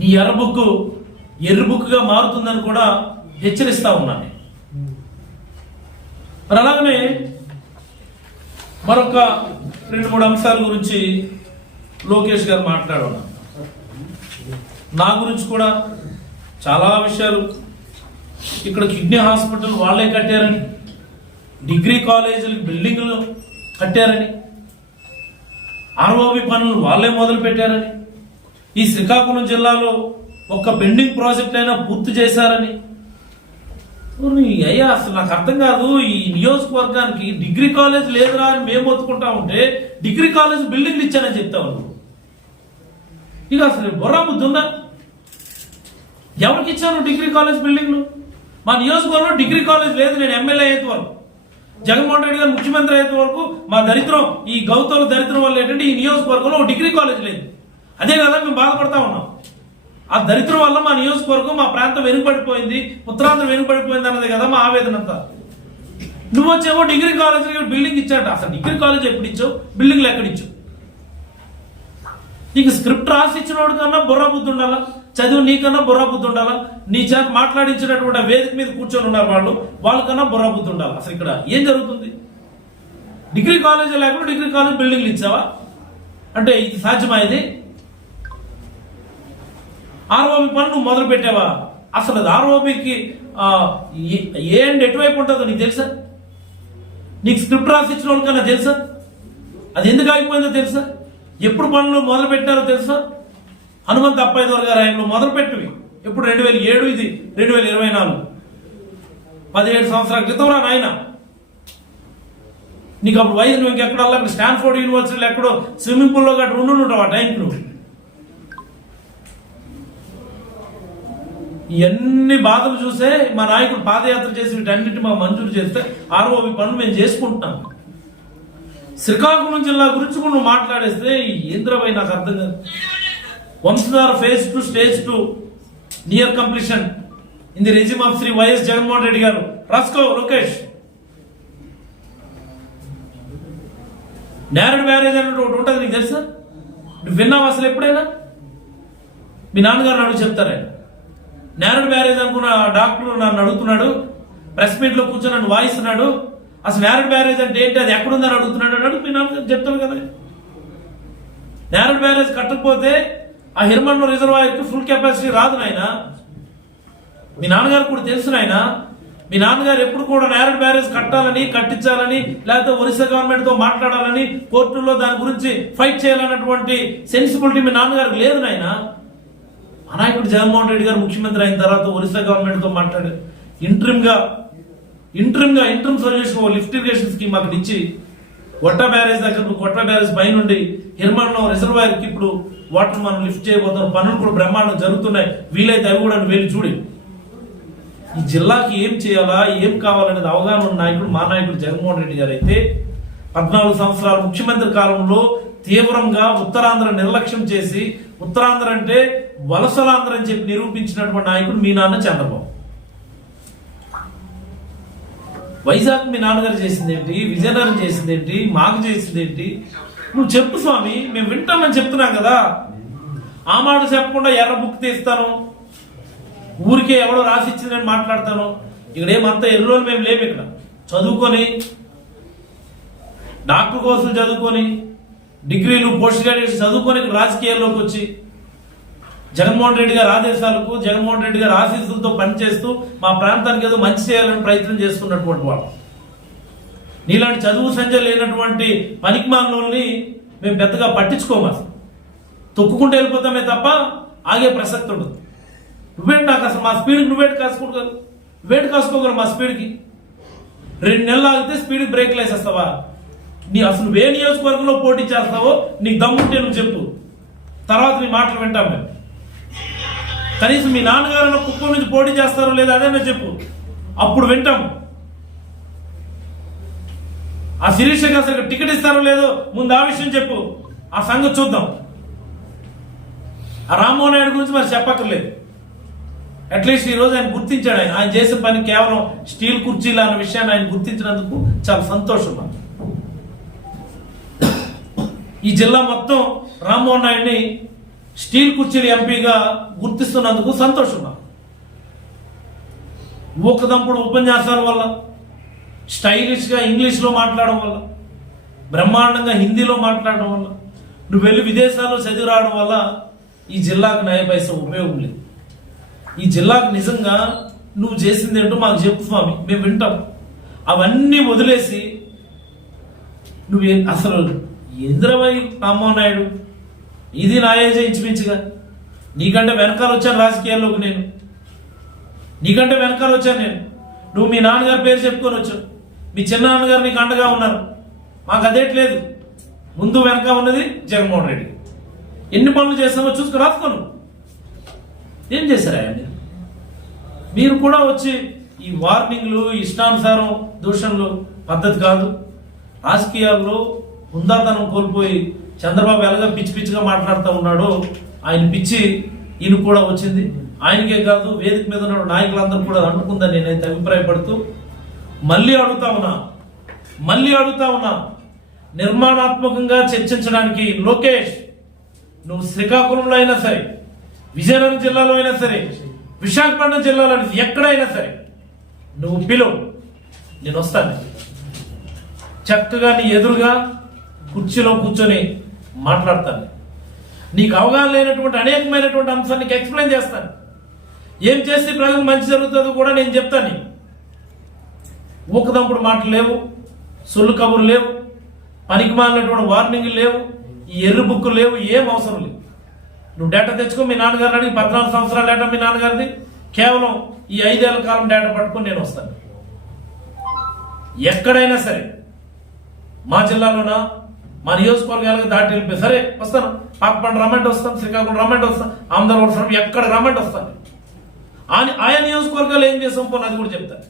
నీ ఎర్ర బుక్గా మారుతుందని కూడా హెచ్చరిస్తా ఉన్నాను. మరి అలాగనే మరొక 2-3 అంశాల గురించి లోకేష్ గారు మాట్లాడారు. నా గురించి కూడా చాలా విషయాలు. ఇక్కడ కిడ్నీ హాస్పిటల్ వాళ్ళే కట్టారని, డిగ్రీ కాలేజీలకు బిల్డింగ్లు కట్టారని, ఆర్ఓబి పనులు వాళ్ళే మొదలు పెట్టారని, ఈ శ్రీకాకుళం జిల్లాలో ఒక్క పెండింగ్ ప్రాజెక్ట్ అయినా పూర్తి చేశారని. అయ్యా అసలు నాకు అర్థం కాదు. ఈ నియోజకవర్గానికి డిగ్రీ కాలేజ్ లేదురా అని మేము ఒత్తుకుంటా ఉంటే డిగ్రీ కాలేజ్ బిల్డింగ్లు ఇచ్చానని చెప్తావు నువ్వు. ఇక అసలు బుర్రా బుద్ధి ఉందా? ఎవరికి ఇచ్చాను డిగ్రీ కాలేజ్ బిల్డింగ్లు? మా నియోజకవర్గంలో డిగ్రీ కాలేజ్ లేదు. నేను ఎమ్మెల్యే అయ్యేంత వరకు, జగన్మోహన్ రెడ్డి గారు ముఖ్యమంత్రి అయ్యేంత వరకు మా దరిద్రం, ఈ గౌతమ దరిద్రం వల్ల ఏంటంటే ఈ నియోజకవర్గంలో డిగ్రీ కాలేజ్ లేదు. అదే కదా మేము బాధపడతా ఉన్నాం. ఆ దరిద్రం వల్ల మా నియోజకవర్గం, మా ప్రాంతం వెనుకబడిపోయింది, ఉత్తరాంధ్ర వెనుకబడిపోయింది అన్నది కదా మా ఆవేదన అంతా. నువ్వు వచ్చేమో డిగ్రీ కాలేజ్ బిల్డింగ్ ఇచ్చాట. అసలు డిగ్రీ కాలేజ్ ఎప్పుడు ఇచ్చావు, బిల్డింగ్లు ఎక్కడిచ్చావు? నీకు స్క్రిప్ట్ రాసి ఇచ్చినోడు కన్నా బుర్రా బుద్ధి ఉండాలా, చదువు నీకన్నా బుర్రా బుద్ధి ఉండాలా, నీ చేత మాట్లాడించినటువంటి వేదిక మీద కూర్చొని ఉన్నారు వాళ్ళకన్నా బుర్రా బుద్ధి ఉండాలి. అసలు ఇక్కడ ఏం జరుగుతుంది? డిగ్రీ కాలేజ్ లేకుండా డిగ్రీ కాలేజ్ బిల్డింగ్లు ఇచ్చావా అంటే ఇది సాధ్యమా? ఇది ఆర్ఓబి పనులు నువ్వు మొదలు పెట్టావా? అసలు అది ఆర్ఓబికి ఏ అండ్ ఎటువైపు ఉంటుందో నీకు తెలుసా? నీకు స్క్రిప్ట్ రాసి ఇచ్చిన వాళ్ళకన్నా తెలుసా? అది ఎందుకు ఆగిపోయిందో తెలుసా? ఎప్పుడు పనులు మొదలు పెట్టారో తెలుసా? హనుమంత్ అప్పయ్యదోర్ గారు ఆయనలో మొదలు పెట్టివి ఎప్పుడు 2007, ఇది 2024, 17 సంవత్సరాల క్రితం రా నాయన. నీకు అప్పుడు వయసు నువ్వు ఇంకెక్కడల్లా అక్కడ స్టాన్ఫోర్డ్ యూనివర్సిటీలో ఎక్కడో స్విమ్మింగ్ పూల్లో గట్రా ఉండుంటావు ఆ టైంకి. నువ్వు ఇవన్నీ బాధలు చూసే మా నాయకుడు పాదయాత్ర చేసి వీటన్నిటి మా మంజూరు చేస్తే ఆర్ఓబి పనులు మేము చేసుకుంటున్నాం. శ్రీకాకుళం జిల్లా గురించి కూడా నువ్వు మాట్లాడేస్తే ఏంద్రబాయ్ నాకు అర్థం కాదు. Vamsadhara phase 2 stage 2 near completion in the regime of Sri YS Jaganmohan Reddy garu. రాసుకో లోకేష్. నేరడ్ బ్యారేజ్ అనేది ఒకటి ఉంటుంది, నీకు తెలుసా? నువ్వు విన్నావు అసలు ఎప్పుడైనా? మీ నాన్నగారు అడుగు చెప్తారా? నేరడ్ బ్యారేజ్ అనుకున్న డాక్టర్ నన్ను అడుగుతున్నాడు, ప్రెస్ మీట్ లో కూర్చొని నన్ను వాయిస్తున్నాడు. అసలు నేరడ్ బ్యారేజ్ అంటే ఏంటి, అది ఎక్కడుందని అడుగుతున్నాడు అన్నాడు. మీ నాన్నగారు చెప్తారు కదా. నేరడ్ బ్యారేజ్ కట్టకపోతే ఆ హిర్మన్ రిజర్వాయర్ కి ఫుల్ కెపాసిటీ రాదు నాయన. మీ నాన్నగారు కూడా తెలుసు నాయన. మీ నాన్నగారు ఎప్పుడు కూడా నేరడ్ బ్యారేజ్ కట్టాలని, కట్టించాలని, లేకపోతే ఒరిస్సా గవర్నమెంట్ తో మాట్లాడాలని, కోర్టుల్లో దాని గురించి ఫైట్ చేయాలన్నటువంటి సెన్సిబిలిటీ మీ నాన్నగారికి లేదు నాయన. ఆ నాయకుడు జగన్మోహన్ రెడ్డి గారు ముఖ్యమంత్రి అయిన తర్వాత ఒరిస్సా గవర్నమెంట్ తో మాట్లాడారు. Interim solution lift irrigation scheme అక్కడ ఇచ్చి కొట్ట బ్యారేజ్ దగ్గర, కొట్ట బ్యారేజ్ పై నుండి హిర్మన్ రిజర్వాయర్ కి ఇప్పుడు వాటర్ మనం లిఫ్ట్ చేయబోతున్నాం. పనులు కూడా బ్రహ్మాండం జరుగుతున్నాయి. వీలైతే అవి కూడా వెళ్ళి చూడి. ఈ జిల్లాకి ఏం చేయాలా, ఏం కావాలనేది అవగాహన ఉన్న నాయకుడు మా నాయకుడు జగన్మోహన్ రెడ్డి గారు అయితే 14 సంవత్సరాల ముఖ్యమంత్రి కాలంలో తీవ్రంగా ఉత్తరాంధ్ర నిర్లక్ష్యం చేసి, ఉత్తరాంధ్ర అంటే వలసలాంధ్ర అని చెప్పి నిరూపించినటువంటి నాయకుడు మీ నాన్న చంద్రబాబు. వైజాగ్ మీ నాన్నగారు చేసింది ఏంటి, విజయనగరం చేసింది ఏంటి, మాకు చేసింది ఏంటి? నువ్వు చెప్పు స్వామి, మేము వింటామని చెప్తున్నాం కదా. ఆ మాట చెప్పకుండా ఎర్ర బుక్ తీస్తాను, ఊరికే ఎవడో రాసి ఇచ్చింది నేను మాట్లాడతాను. ఇక్కడ ఏమంతా ఎర్రోలు మేము లేము. ఇక్కడ చదువుకొని డాక్టర్ కోర్సులు చదువుకొని డిగ్రీలు పోస్ట్ గ్రాడ్యుయేషన్ చదువుకొని ఇక్కడ రాజకీయాల్లోకి వచ్చి జగన్మోహన్ రెడ్డి గారి ఆదేశాలకు, జగన్మోహన్ రెడ్డి గారి ఆశీస్సులతో పనిచేస్తూ మా ప్రాంతానికి ఏదో మంచి చేయాలని ప్రయత్నం చేస్తున్నటువంటి వాళ్ళు. నీలాంటి చదువు సంజయ్ లేనటువంటి పనికిమాలినోళ్ళని మేము పెద్దగా పట్టించుకోము. అసలు తొక్కుకుంటూ వెళ్ళిపోతామే తప్ప ఆగే ప్రసక్తి ఉండదు. నువ్వేంటి నాకు అసలు మా స్పీడ్కి నువ్వేంటి కాసుకోగలరు? నువ్వేంటి కాసుకోగలరు మా స్పీడ్కి? 2 నెలలు ఆగితే స్పీడ్కి బ్రేక్లు వేసేస్తావా? అసలు నువ్వే నియోజకవర్గంలో పోటీ చేస్తావో నీకు దమ్ముంటే నువ్వు చెప్పు, తర్వాత నీ మాటలు వింటాం మేము. కనీసం మీ నాన్నగారు కుప్పం నుంచి పోటీ చేస్తారో లేదా అదే చెప్పు, అప్పుడు వింటాము. ఆ శిరీషకి అసలు టికెట్ ఇస్తారో లేదో ముందు ఆ విషయం చెప్పు, ఆ సంగతి చూద్దాం. ఆ రామ్మోహన్ నాయుడు గురించి మరి చెప్పక్కర్లేదు. అట్లీస్ట్ ఈ రోజు ఆయన గుర్తించాడు. ఆయన చేసే పని కేవలం స్టీల్ కుర్చీలు అన్న విషయాన్ని ఆయన గుర్తించినందుకు చాలా సంతోషం. ఈ జిల్లా మొత్తం రామ్మోహన్ నాయుడిని స్టీల్ కుర్చీలు ఎంపీగా గుర్తిస్తున్నందుకు సంతోషం. ఊకదంపుడు ఉపన్యాసాల వల్ల, స్టైలిష్ గా ఇంగ్లీష్ లో మాట్లాడడం వల్ల, బ్రహ్మాండంగా హిందీలో మాట్లాడడం వల్ల, నువ్వు వెళ్ళి విదేశాల్లో చదివి రావడం వల్ల ఈ జిల్లాకు నయ పైసా ఉపయోగం లేదు. ఈ జిల్లాకు నిజంగా నువ్వు చేసింది ఏంటో మాకు చెప్పు స్వామి, మేము వింటాం. అవన్నీ వదిలేసి నువ్వు అసలు ఇంద్రవై రామ్మోహన్ నాయుడు ఇది నా ఏజే ఇంచుమించుగా. నీకంటే వెనకాల వచ్చాను రాజకీయాల్లోకి, నేను నీకంటే వెనకాల వచ్చాను నేను. నువ్వు మీ నాన్నగారి పేరు చెప్పుకొని వచ్చావు, మీ చిన్న నాన్నగారు నీకు అండగా ఉన్నారు. మాకు అదేట్లేదు. ముందు వెనక ఉన్నది జగన్మోహన్ రెడ్డి. ఎన్ని పనులు చేస్తామో చూసుకు రాసుకోను. ఏం చేశారా ఆయన? మీరు కూడా వచ్చి ఈ వార్నింగ్లు, ఇష్టానుసారం దూషణలు పద్ధతి కాదు. రాజకీయాల్లో హుందాతనం కోల్పోయి చంద్రబాబు ఎలాగా పిచ్చి పిచ్చిగా మాట్లాడుతూ ఉన్నాడో ఆయన పిచ్చి ఈయన కూడా వచ్చింది. ఆయనకే కాదు, వేదిక మీద ఉన్న నాయకులందరూ కూడా అనుకుందని నేనైతే అభిప్రాయపడుతూ మళ్ళీ అడుగుతా ఉన్నా నిర్మాణాత్మకంగా చర్చించడానికి లోకేష్, నువ్వు శ్రీకాకుళంలో అయినా సరే, విజయనగరం జిల్లాలో అయినా సరే, విశాఖపట్నం జిల్లాలో ఎక్కడైనా సరే నువ్వు పిలువు, నేను వస్తాను. చక్కగా నీ ఎదురుగా కుర్చీలో కూర్చొని మాట్లాడతాను. నీకు అవగాహన లేనటువంటి అనేకమైనటువంటి అంశాన్ని నీకు ఎక్స్ప్లెయిన్ చేస్తాను. ఏం చేస్తే ప్రజలకు మంచి జరుగుతుందో కూడా నేను చెప్తాను. ఊకదంపుడు మాటలు లేవు, సొల్లు కబుర్లు లేవు, పనికి మాలినటువంటి వార్నింగ్లు లేవు, ఈ ఎర్ర బుక్కులు లేవు, ఏం అవసరం లేదు. నువ్వు డేటా తెచ్చుకో. మీ నాన్నగారిని అడిగి 14 సంవత్సరాల డేటా మీ నాన్నగారిది, కేవలం ఈ 5 ఏళ్ల కాలం డేటా పట్టుకొని నేను వస్తాను. ఎక్కడైనా సరే, మా జిల్లాలోనా, మా నియోజకవర్గాలకు దాటి వెళ్ళిపోయి సరే వస్తాను. పాపపండు రమ్మంటే వస్తాను, శ్రీకాకుళం రమ్మంటే వస్తాను, ఆంధ్ర వస్తాను, ఎక్కడ రమ్మంటే వస్తాను. ఆయా నియోజకవర్గాలు ఏం చేసాం పోనీ అది కూడా చెప్తాను.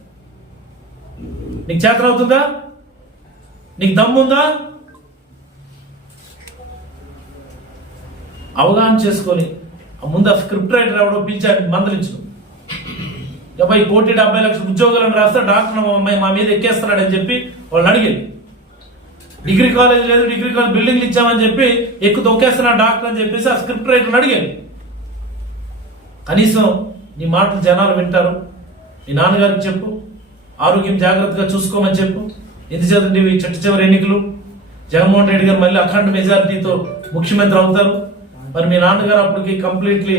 నీకు చేతనవుతుందా? నీకు దమ్ముందా? అవగాహన చేసుకొని ముందు ఆ స్క్రిప్ట్ రైటర్ ఎవడో పిలిచాడు, మందలించు. 1,70,00,000 ఉద్యోగాలను రాస్తే డాక్టర్ మా మీద ఎక్కేస్తున్నాడని చెప్పి వాళ్ళు అడిగారు. డిగ్రీ కాలేజ్ లేదు, డిగ్రీ కాలేజ్ బిల్డింగ్లు ఇచ్చామని చెప్పి ఎక్కువ తొక్కేస్తున్నా డాక్టర్ అని చెప్పేసి ఆ స్క్రిప్ట్ రైటర్ని అడిగాను. కనీసం నీ మాటలు జనాలు వింటారు. నీ నాన్నగారికి చెప్పు, ఆరోగ్యం జాగ్రత్తగా చూసుకోమని చెప్పు. ఎందుచేతండి ఇవి చివరి ఎన్నికలు, జగన్మోహన్ రెడ్డి గారు మళ్ళీ అఖండ మెజారిటీతో ముఖ్యమంత్రి అవుతారు. మరి మీ నాన్నగారు అప్పటికి కంప్లీట్లీ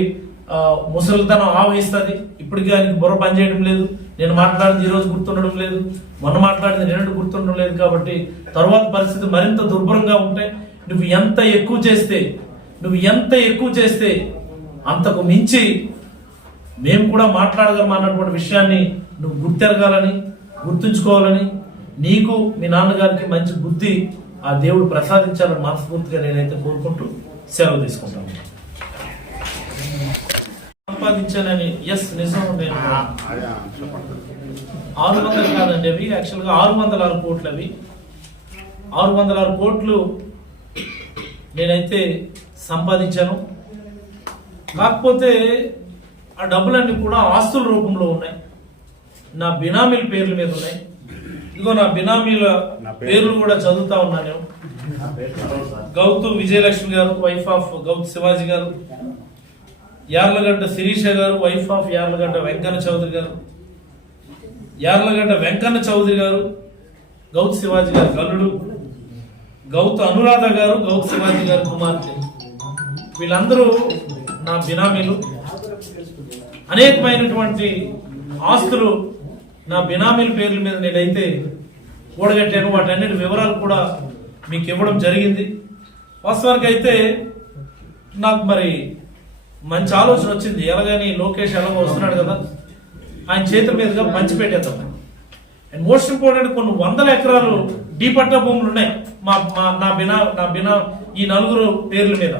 ముసలితనం ఆవహిస్తుంది. ఇప్పటికీ ఆయనకి బుర్ర పనిచేయడం లేదు. నేను మాట్లాడింది ఈ రోజు గుర్తుండడం లేదు, మొన్న మాట్లాడింది నిన్నటి గుర్తుండడం లేదు. కాబట్టి తరువాత పరిస్థితి మరింత దుర్భరంగా ఉంటే నువ్వు ఎంత ఎక్కువ చేస్తే అంతకు మించి మేము కూడా మాట్లాడగలం అన్నటువంటి విషయాన్ని నువ్వు గుర్తెరగాలని, గుర్తుంచుకోవాలని, నీకు మీ నాన్నగారికి మంచి బుద్ధి ఆ దేవుడు ప్రసాదించాలని మనస్ఫూర్తిగా నేనైతే కోరుకుంటూ సెలవు తీసుకుంటాను. సంపాదించానని ఎస్ నిజం. నేను 600 కాదండి, అవి యాక్చువల్గా 606 కోట్లు. అవి 606 కోట్లు నేనైతే సంపాదించాను. కాకపోతే ఆ డబ్బులన్నీ కూడా ఆస్తుల రూపంలో ఉన్నాయి, నా బినామీల పేర్ల మీద ఉన్నాయి. ఇదిగో నా బినామీల పేర్లు కూడా చదువుతా ఉన్నాను. గౌతు విజయలక్ష్మి గారు, వైఫ్ ఆఫ్ గౌతు శివాజీ గారు. యార్లగడ్డ శిరీష గారు, వైఫ్ ఆఫ్ యార్లగడ్డ వెంకన్న చౌదరి గారు. యార్లగడ్డ వెంకన్న చౌదరి గారు, గౌతు శివాజీ గారు కల్లుడు. గౌతు అనురాధ గారు, గౌతు శివాజీ గారు కుమార్తె. వీళ్ళందరూ నా బినామీలు. అనేకమైనటువంటి ఆస్తులు నా బినామీల పేర్ల మీద నేనైతే కూడగట్టాను. వాటన్నిటి వివరాలు కూడా మీకు ఇవ్వడం జరిగింది. వాస్తవానికి అయితే నాకు మరి మంచి ఆలోచన వచ్చింది. ఎలాగని లోకేష్ ఎలాగో వస్తున్నాడు కదా, ఆయన చేతుల మీదుగా పంచిపెట్టేద్దాం. అండ్ మోస్ట్ ఇంపార్టెంట్, కొన్ని 100 ఎకరాలు డీ పట్టా భూములు ఉన్నాయి నా బినా ఈ నలుగురు పేర్ల మీద.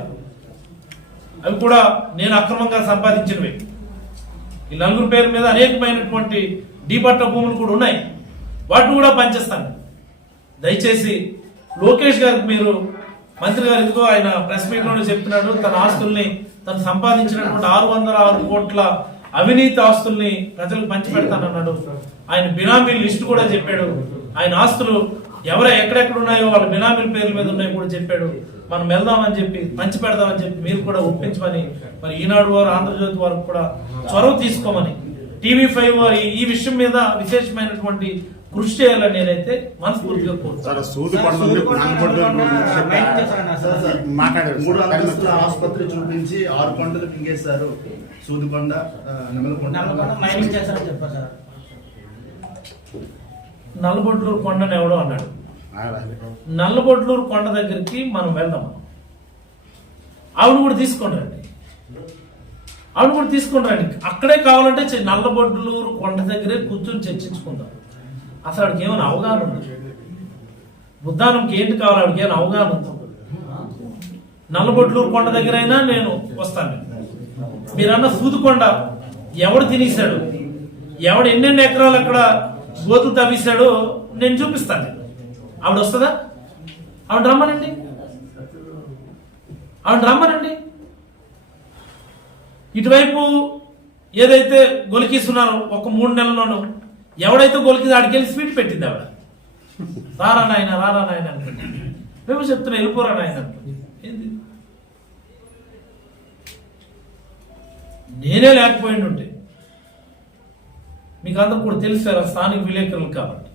అవి కూడా నేను అక్రమంగా సంపాదించినవి. ఈ నలుగురు పేరు మీద అనేకమైనటువంటి డీ పట్టా భూములు కూడా ఉన్నాయి. వాటిని కూడా పంచేస్తాను. దయచేసి లోకేష్ గారికి మీరు, మంత్రి గారు ఇదిగో ఆయన ప్రెస్ మీట్ లోనే చెప్తున్నాడు, తన ఆస్తుల్ని తను సంపాదించినటువంటి 606 కోట్ల అవినీతి ఆస్తుల్ని ప్రజలకు పంచిపెడతానన్నాడు. ఆయన బినామీల లిస్టు కూడా చెప్పాడు. ఆయన ఆస్తులు ఎక్కడెక్కడ ఉన్నాయో వాళ్ళ బినామీల పేర్ల మీద ఉన్నాయో కూడా చెప్పాడు. మనం వెళ్దామని చెప్పి పంచి పెడదామని చెప్పి మీరు కూడా ఒప్పించమని, మరి ఈనాడు వారు, ఆంధ్రజ్యోతి వారు కూడా చొరవ తీసుకోమని, TV5 వారు ఈ విషయం మీద విశేషమైనటువంటి కృషి చేయాలని నేనైతే మనస్ఫూర్తిగా కోరుతాను. ఆసుపత్రి చూపించి 6 కొండలు పింగేశారు. సూదికొండ, నల్లబొడ్లూరు కొండను ఎవడో అన్నాడు. నల్లబొడ్లూరు కొండ దగ్గరికి మనం వెళ్దాం. ఆవిడ కూడా తీసుకొని రండి. అక్కడే కావాలంటే నల్లబొడ్లూరు కొండ దగ్గరే కూర్చొని చర్చించుకుందాం. అసలు ఆడికి ఏమైనా అవగాహన ఉంది? బుద్ధానంకి ఏంటి కావాలి? ఆడికి ఏమైనా అవగాహన ఉంది? నల్లబొడ్లూరు కొండ దగ్గర అయినా నేను వస్తాను. మీరన్న సూదుకొండ ఎవడు తినేశాడు, ఎవడు ఎన్నెన్ని ఎకరాలు అక్కడ గోతులు తవ్వేశాడో నేను చూపిస్తాను. ఆవిడ వస్తుందా? ఆవిడ రమ్మనండి. ఇటువైపు ఏదైతే గొలికిస్తున్నారో ఒక 3 నెలల్లోనూ ఎవడైతే గొలికి ఆడికెళ్ళి స్వీట్ పెట్టింది ఆవిడ. రారా నాయన అనుకుంటా. మేము చెప్తున్నా వెళ్ళిపోరా నాయన అనుకుంది. ఏంది నేనే లేకపోయింది ఉంటే మీకు అందరూ కూడా తెలుసారా, స్థానిక విలేకరులు కాబట్టి.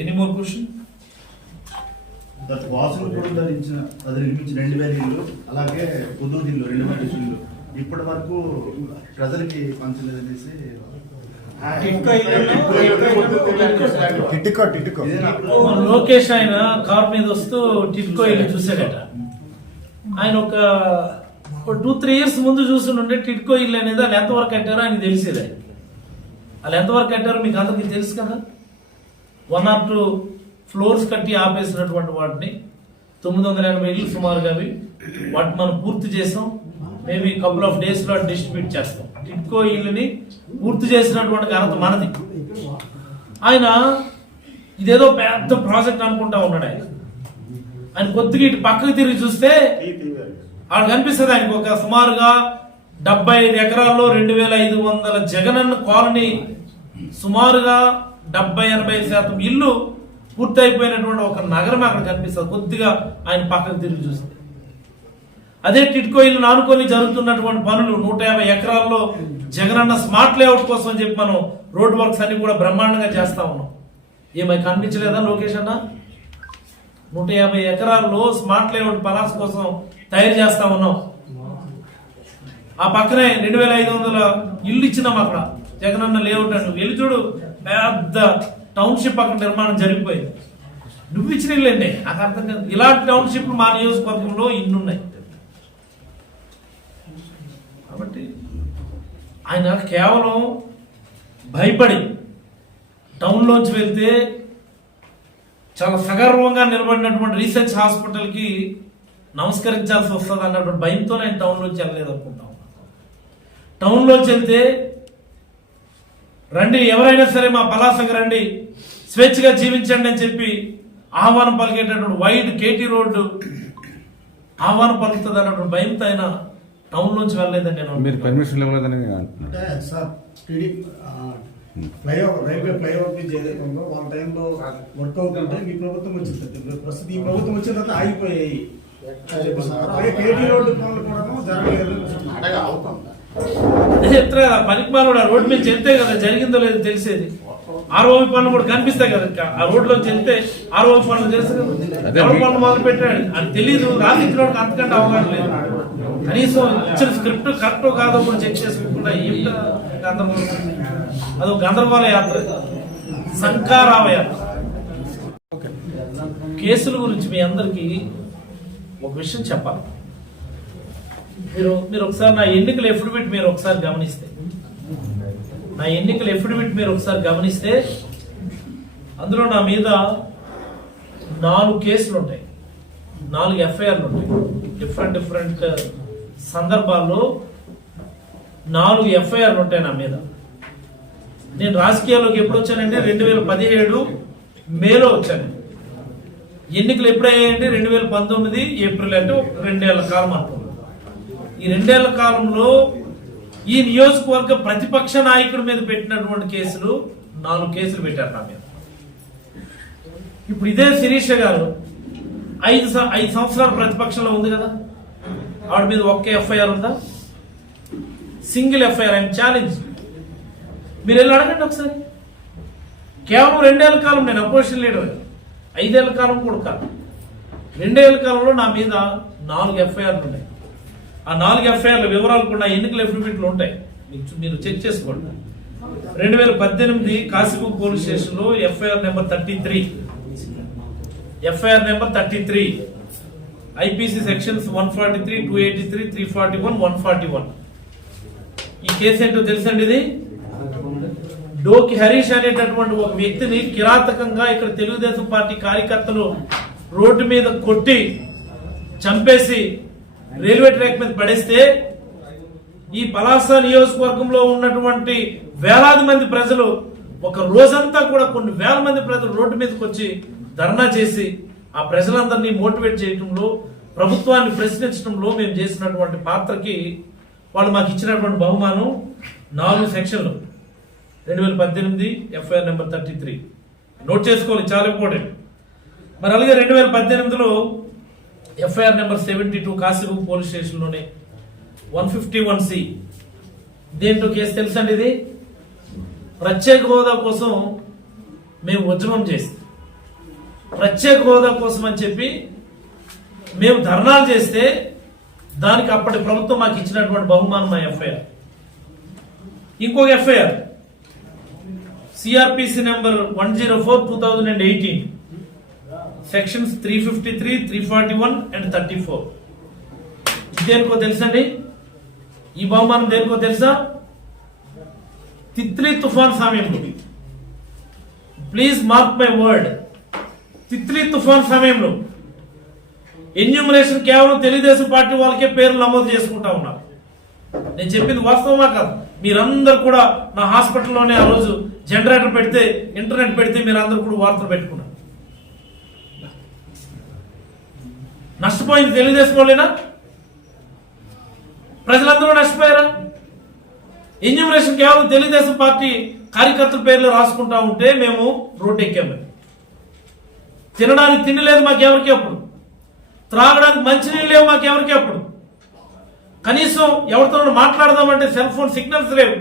ఎన్ని మోర్ క్వశ్చన్? వాసులు కూడా ధరించిన అది నిర్మించిన 2000 ఇల్లు, అలాగే కుదురు ఇల్లు 2 ఇల్లు ఇప్పటి వరకు ప్రజలకి పంచలేదనేసి లోకేష్ ఆయన కార్ మీద వస్తూ టిట్కో ఇల్లు చూసాడట. ఆయన ఒక 2-3 ఇయర్స్ ముందు చూస్తుండే టిట్కో ఇల్లు అనేది వాళ్ళు ఎంతవరకు కట్టారో ఆయన తెలిసేది. వాళ్ళు ఎంతవరకు కట్టారో మీకు అందరికీ తెలుసు కదా. 1 or 2 ఫ్లోర్స్ కట్టి ఆపేసినటువంటి వాటిని 980 ఇల్లు సుమారుగా వాటిని మనం పూర్తి చేసాం. మేబీ కపుల్ ఆఫ్ డేస్ లో డిస్ట్రిబ్యూట్ చేస్తాం. టిట్కో ఇల్లుని పూర్తి చేసినటువంటి ఘనత మనది. ఆయన ఇదేదో పెద్ద ప్రాజెక్ట్ అనుకుంటా ఉన్నాడు. ఆయన కొద్దిగా ఇటు పక్కకు తిరిగి చూస్తే ఆడ కనిపిస్తుంది ఆయనకు ఒక సుమారుగా 75 ఎకరాల్లో 2500 జగనన్న కాలనీ, సుమారుగా 70-80% ఇల్లు పూర్తి అయిపోయినటువంటి ఒక నగరం అక్కడ కనిపిస్తుంది. కొద్దిగా ఆయన పక్కకు తిరిగి చూస్తే అదే టిట్కో ఇల్లు నానుకొని జరుగుతున్నటువంటి పనులు 150 ఎకరాల్లో జగనన్న స్మార్ట్ లేఅవుట్ కోసం అని చెప్పి మనం రోడ్ వర్క్స్ అన్ని కూడా బ్రహ్మాండంగా చేస్తా ఉన్నాం. ఏమై కనిపించలేదా లోకేష్ అన్న? 150 ఎకరాల్లో స్మార్ట్ లేఅవుట్ పలాస్ కోసం తయారు చేస్తా ఉన్నాం. ఆ పక్కనే 2500 ఇల్లు ఇచ్చినాం అక్కడ జగనన్న లేఅవుట్ అంటూ. వెళ్ళి చూడు, పెద్ద టౌన్షిప్ అక్కడ నిర్మాణం జరిగిపోయింది. నువ్వు ఇచ్చిన ఇల్లు అండి, నాకు అర్థం కాదు. ఇలాంటి టౌన్షిప్ మా నియోజకవర్గంలో ఇన్నున్నాయి. కాబట్టి ఆయన కేవలం భయపడి టౌన్లోంచి వెళ్తే చాలా సగర్వంగా నిలబడినటువంటి రీసెర్చ్ హాస్పిటల్కి నమస్కరించాల్సి వస్తుంది అన్నటువంటి భయంతో నేను టౌన్లోంచి వెళ్ళలేదు అనుకుంటా ఉన్నాను. టౌన్లోంచి వెళ్తే రండి, ఎవరైనా సరే మా పలాసకు రండి, స్వేచ్ఛగా జీవించండి అని చెప్పి ఆహ్వానం పలికేటటువంటి వైడ్ కేటీ రోడ్డు ఆహ్వానం పలుకుతుంది అన్నటువంటి భయంతో అయినా టౌన్ నుంచి వెళ్ళలేదని నేను. మీరు పర్మిషన్ ఇవ్వలేదని అంటే సార్ రైల్వే ఫ్లైఓవర్ బ్రిడ్జ్ ఏదైతే ఉందో వాళ్ళ టైంలో వర్క్ అవుతుంటే మీ ప్రభుత్వం వచ్చింది. ప్రస్తుతం ఈ ప్రభుత్వం వచ్చిన తర్వాత ఆగిపోయాయి. అలాగే కేటీ రోడ్డు పనులు కూడా జరగలేదు. పనికి మాలోడు ఆ రోడ్డు మీద చెప్తే కదా జరిగిందో లేదో తెలిసేది. ఆర్ఓవి పనులు కూడా కనిపిస్తాయి కదా, ఆ రోడ్లో చెప్తే ఆర్ఓవి పనులు తెలుసు కదా. ఎవరి పనులు మొదలు పెట్టాడు అని తెలియదు. రాజకీయ అంతకంటే అవగాహన లేదు. కనీసం ఇచ్చిన స్క్రిప్ట్ కరెక్ట్ కాదో కూడా చెక్ చేసుకోకుండా ఏమిటో గందరగోళం. అదొక గందరగోళ యాత్ర, సంకారావ యాత్ర. కేసుల గురించి మీ అందరికీ ఒక విషయం చెప్పాలి. మీరు ఒకసారి నా ఎన్నికల ఎఫిడవిట్ మీరు ఒకసారి గమనిస్తే అందులో నా మీద 4 కేసులు ఉంటాయి, 4 ఎఫ్ఐఆర్లు ఉంటాయి. డిఫరెంట్ సందర్భాల్లో 4 ఎఫ్ఐఆర్లు ఉంటాయి నా మీద. నేను రాజకీయాల్లోకి ఎప్పుడు వచ్చానంటే 2017 మేలో వచ్చాను. ఎన్నికలు ఎప్పుడయ్యాయంటే 2019 ఏప్రిల్, అంటే 2 ఏళ్ల కాలం అనుకున్నాను. ఈ 2 ఏళ్ల కాలంలో ఈ నియోజకవర్గ ప్రతిపక్ష నాయకుడి మీద పెట్టినటువంటి కేసులు 4 కేసులు పెట్టారు నా మీద. ఇప్పుడు ఇదే శిరీష గారు 5 సంవత్సరాల ప్రతిపక్షంలో ఉంది కదా, ఆవిడ మీద ఒక్క ఎఫ్ఐఆర్ ఉందా? Single FIR. I'm challenge. మీరు వెళ్ళి అడగండి ఒకసారి. కేవలం 2 ఏళ్ల కాలం నేను అపోజిషన్ లీడర్, 5 ఏళ్ల కాలం కూడా కాదు. 2 ఏళ్ల కాలంలో నా మీద 4 ఎఫ్ఐఆర్లు ఉన్నాయి. ఆ 4 ఎఫ్ఐఆర్ల వివరాలు కూడా ఎన్నికల ఎఫిడవిట్లు ఉంటాయి, మీరు చెక్ చేసుకోండి. 2018 కాశీబుక్ పోలీస్ స్టేషన్ లో ఎఫ్ఐఆర్ నెంబర్ 33 ఐపీసీ సెక్షన్స్ 143, 283, 341, 141. ఈ కేసు ఏంటో తెలుసండి. ఇది డోకి హరీష్ అనేటటువంటి ఒక వ్యక్తిని కిరాతకంగా ఇక్కడ తెలుగుదేశం పార్టీ కార్యకర్తలు రోడ్డు మీద కొట్టి చంపేసి రైల్వే ట్రాక్ మీద పడేస్తే ఈ పలాస నియోజకవర్గంలో ఉన్నటువంటి వేలాది మంది ప్రజలు ఒక రోజంతా కూడా కొన్ని వేల మంది ప్రజలు రోడ్డు మీదకి వచ్చి ధర్నా చేసి ఆ ప్రజలందరినీ మోటివేట్ చేయడంలో, ప్రభుత్వాన్ని ప్రశ్నించడంలో మేము చేసినటువంటి పాత్రకి వాళ్ళు మాకు ఇచ్చినటువంటి బహుమానం 4 సెక్షన్లు. 2018 ఎఫ్ఐఆర్ నెంబర్ 33 నోట్ చేసుకోవాలి, చాలా ఇంపార్టెంట్. మరి అలాగే 2018లో ఎఫ్ఐఆర్ నెంబర్ 72 కాశీబుక్ పోలీస్ స్టేషన్ లోనే 151C. దేంట్లో కేసు తెలుసండి. ఇది ప్రత్యేక హోదా కోసం మేము ఉద్యమం చేస్తాం. ప్రత్యేక హోదా కోసం అని చెప్పి మేము ధర్నాలు చేస్తే దానికి అప్పటి ప్రభుత్వం మాకు ఇచ్చినటువంటి బహుమానం మా ఎఫ్ఐఆర్. ఇంకొక FIR CrPC number 104/2018 sections 353, 341 and 34. దేనికో తెలుసండి. ఈ బహుమానం దేనికో తెలుసా? తిత్లీ తుఫాన్ సమయంలో, please mark my word, Titli తుఫాన్ సమయంలో ఎన్యూమరేషన్ కేవలం తెలుగుదేశం పార్టీ వాళ్ళకే పేర్లు నమోదు చేసుకుంటా ఉన్నారు. నేను చెప్పింది వాస్తవమా కాదు? మీరందరూ కూడా నా హాస్పిటల్లోనే ఆ రోజు జనరేటర్ పెడితే, ఇంటర్నెట్ పెడితే మీరందరూ కూడా వార్తలు పెట్టుకున్నారు. నష్టపోయింది తెలుగుదేశం వాళ్ళేనా? ప్రజలందరూ నష్టపోయారా? ఎన్యూమరేషన్ కేవలం తెలుగుదేశం పార్టీ కార్యకర్తల పేర్లు రాసుకుంటా ఉంటే మేము రోడ్డు ఎక్కాము. తినడానికి తిండి లేదు మాకెవరికి అప్పుడు, త్రాగడానికి మంచినీళ్ళు లేవు మాకెవరికి అప్పుడు, కనీసం ఎవరితో మాట్లాడదామంటే సెల్ ఫోన్ సిగ్నల్స్ లేవు,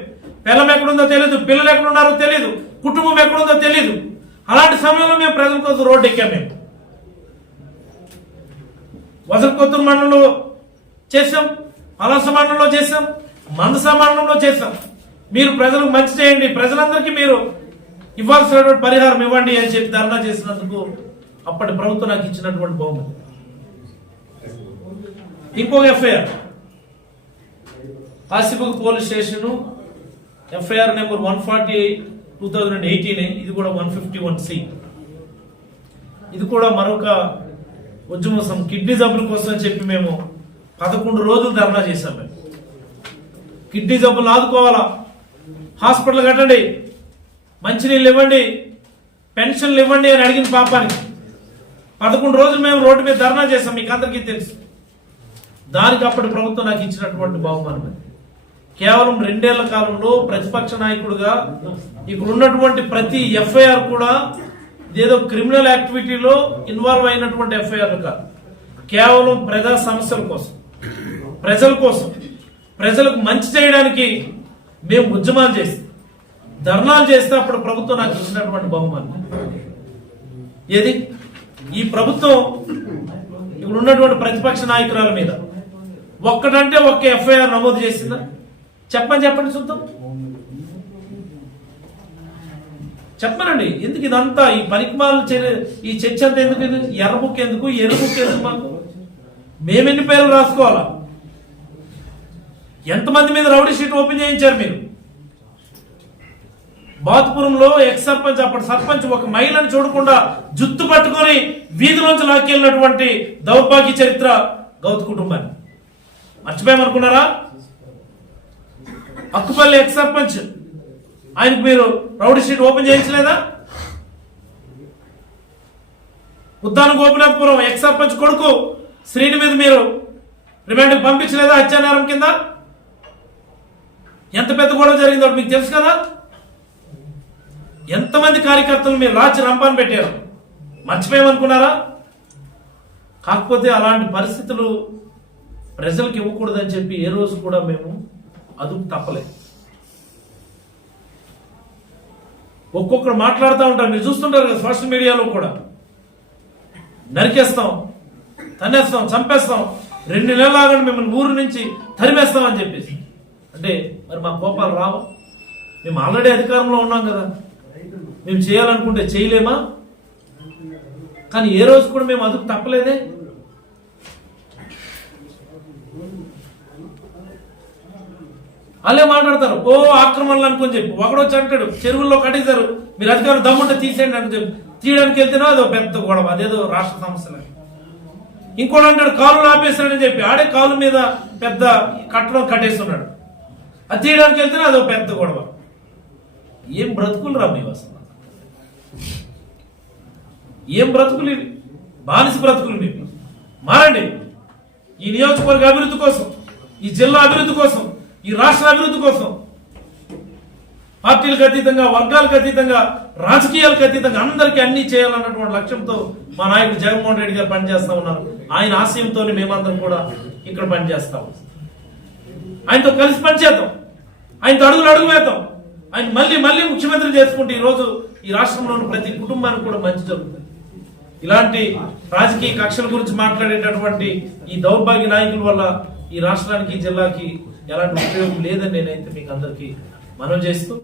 పిల్లం ఎక్కడుందో తెలియదు, పిల్లలు ఎక్కడున్నారో తెలియదు, కుటుంబం ఎక్కడుందో తెలియదు. అలాంటి సమయంలో మేము ప్రజల కోసం రోడ్డు ఎక్కాం. మేము వసంతకొత్తూరు మండలంలో చేశాం, పలాస మండలంలో చేశాం, మందస మండలంలో చేశాం. మీరు ప్రజలకు మంచి చేయండి, ప్రజలందరికీ మీరు ఇవ్వాల్సినటువంటి పరిహారం ఇవ్వండి అని చెప్పి ధర్నా చేసినందుకు అప్పటి ప్రభుత్వం నాకు ఇచ్చినటువంటి బహుమతి. ఇంకొక FIR Kasibugga police station FIR number 148/2018. ఇది కూడా 151C. ఇది కూడా మరొక ఉద్యమం. కిడ్నీ జబ్బుల కోసం అని చెప్పి మేము 11 రోజులు ధర్నా చేశాం. మేము కిడ్నీ జబ్బులు ఆదుకోవాలా, హాస్పిటల్ కట్టండి, మంచినీళ్ళు ఇవ్వండి, పెన్షన్లు ఇవ్వండి అని అడిగిన పాపానికి 11 రోజులు మేము రోడ్డు మీద ధర్నా చేశాం. మీకు అందరికీ తెలుసు. దానికి అప్పటి ప్రభుత్వం నాకు ఇచ్చినటువంటి బహుమానం. కేవలం 2 ఏళ్ల కాలంలో ప్రతిపక్ష నాయకుడిగా ఇక్కడ ఉన్నటువంటి ప్రతి ఎఫ్ఐఆర్ కూడా ఇదేదో క్రిమినల్ యాక్టివిటీలో ఇన్వాల్వ్ అయినటువంటి ఎఫ్ఐఆర్లు కాదు, కేవలం ప్రజా సమస్యల కోసం, ప్రజల కోసం, ప్రజలకు మంచి చేయడానికి మేము ఉద్యమాలు చేస్తాం, ధర్నాలు చేస్తే అప్పుడు ప్రభుత్వం నాకు ఇచ్చినటువంటి బహుమానం ఏది? ఈ ప్రభుత్వం ఇక్కడ ఉన్నటువంటి ప్రతిపక్ష నాయకురాల మీద ఒక్కటంటే ఒక్క ఎఫ్ఐఆర్ నమోదు చేసిందా? చెప్పండి చూద్దాం. చెప్పనండి. ఎందుకు ఇదంతా ఈ పనికిమాల ఈ చర్చ అంతా ఎందుకు? ఎర్ర బుక్ ఎందుకు, ఎర్ర బుక్ ఎందుకు? మాకు మేమెన్ని పేర్లు రాసుకోవాలా? ఎంతమంది మీద రౌడీ షీట్ ఓపెన్ చేయించారు మీరు? బాత్పురంలో ఎక్స్ సర్పంచ్, అప్పటి సర్పంచ్ ఒక మహిళను చూడకుండా జుత్తు పట్టుకొని వీధిలోంచి లాక్కెళ్ళినటువంటి దౌర్భాగ్య చరిత్ర గౌతు కుటుంబాన్ని మర్చిపోయామనుకున్నారా? అక్కుపల్లి ఎక్స్ సర్పంచ్, ఆయనకు మీరు రౌడీ షీట్ ఓపెన్ చేయించలేదా? ఉద్దాన గోపినాథపురం ఎక్స్ సర్పంచ్ కొడుకు శ్రీని మీద మీరు రిమాండ్కి పంపించలేదా హత్యానేరం కింద? ఎంత పెద్ద గొడవ జరిగిందో మీకు తెలుసు కదా. ఎంతమంది కార్యకర్తలు మీరు రాచి రంపాన్ని పెట్టారు, మర్చిపోయామనుకున్నారా? కాకపోతే అలాంటి పరిస్థితులు ప్రజలకు ఇవ్వకూడదని చెప్పి ఏ రోజు కూడా మేము అదుపు తప్పలేదు. ఒక్కొక్కరు మాట్లాడుతూ ఉంటారు, మీరు చూస్తుంటారు కదా సోషల్ మీడియాలో కూడా, నరికేస్తాం, తన్నేస్తాం, చంపేస్తాం, 2 నెలలు ఆగండి మిమ్మల్ని ఊరు నుంచి తరిమేస్తాం అని చెప్పేసి. అంటే మరి మా కోపాలు రావు? మేము ఆల్రెడీ అధికారంలో ఉన్నాం కదా, మేము చేయాలనుకుంటే చేయలేమా? కానీ ఏ రోజు కూడా మేము అదుపు తప్పలేదే. వాళ్ళే మాట్లాడతారు, ఓ ఆక్రమణలు అనుకుని చెప్పి. ఒకడొచ్చి అంటాడు, చెరువుల్లో కట్టేశారు, మీరు అధికారులు దమ్ముంటే తీసేయండి అని చెప్పి తీయడానికి వెళ్తేనో అదో పెద్ద గొడవ, అదేదో రాష్ట్ర సమస్యలు. ఇంకోటి అంటాడు, కాలువలు ఆపేస్తాడని చెప్పి ఆడే కాలు మీద పెద్ద కట్టడం కట్టేస్తున్నాడు, అది తీయడానికి వెళ్తేనే అదో పెద్ద గొడవ. ఏం బ్రతుకులు రా మేము అసలు? ఏం బ్రతుకులు ఇవి? బానిస బ్రతుకులు మేము. మారండి. ఈ నియోజకవర్గ అభివృద్ధి కోసం, ఈ జిల్లా అభివృద్ధి కోసం, ఈ రాష్ట్ర అభివృద్ధి కోసం పార్టీలకు అతీతంగా, వర్గాలకు అతీతంగా, రాజకీయాలకు అతీతంగా అందరికీ అన్ని చేయాలన్నటువంటి లక్ష్యంతో మా నాయకుడు జగన్మోహన్ రెడ్డి గారు పనిచేస్తా ఉన్నారు. ఆయన ఆశయంతో మేమందరం కూడా ఇక్కడ పనిచేస్తాం. ఆయనతో కలిసి పనిచేద్దాం, ఆయనతో అడుగు వేద్దాం. ఆయన మళ్ళీ ముఖ్యమంత్రి చేసుకుంటే ఈ రోజు ఈ రాష్ట్రంలోని ప్రతి కుటుంబానికి కూడా మంచి జరుగుతుంది. ఇలాంటి రాజకీయ కక్షల గురించి మాట్లాడేటటువంటి ఈ దౌర్భాగ్య నాయకుల వల్ల ఈ రాష్ట్రానికి, ఈ జిల్లాకి ఎలాంటి ఉపయోగం లేదని నేనైతే మీకు అందరికీ మనవి చేస్తూ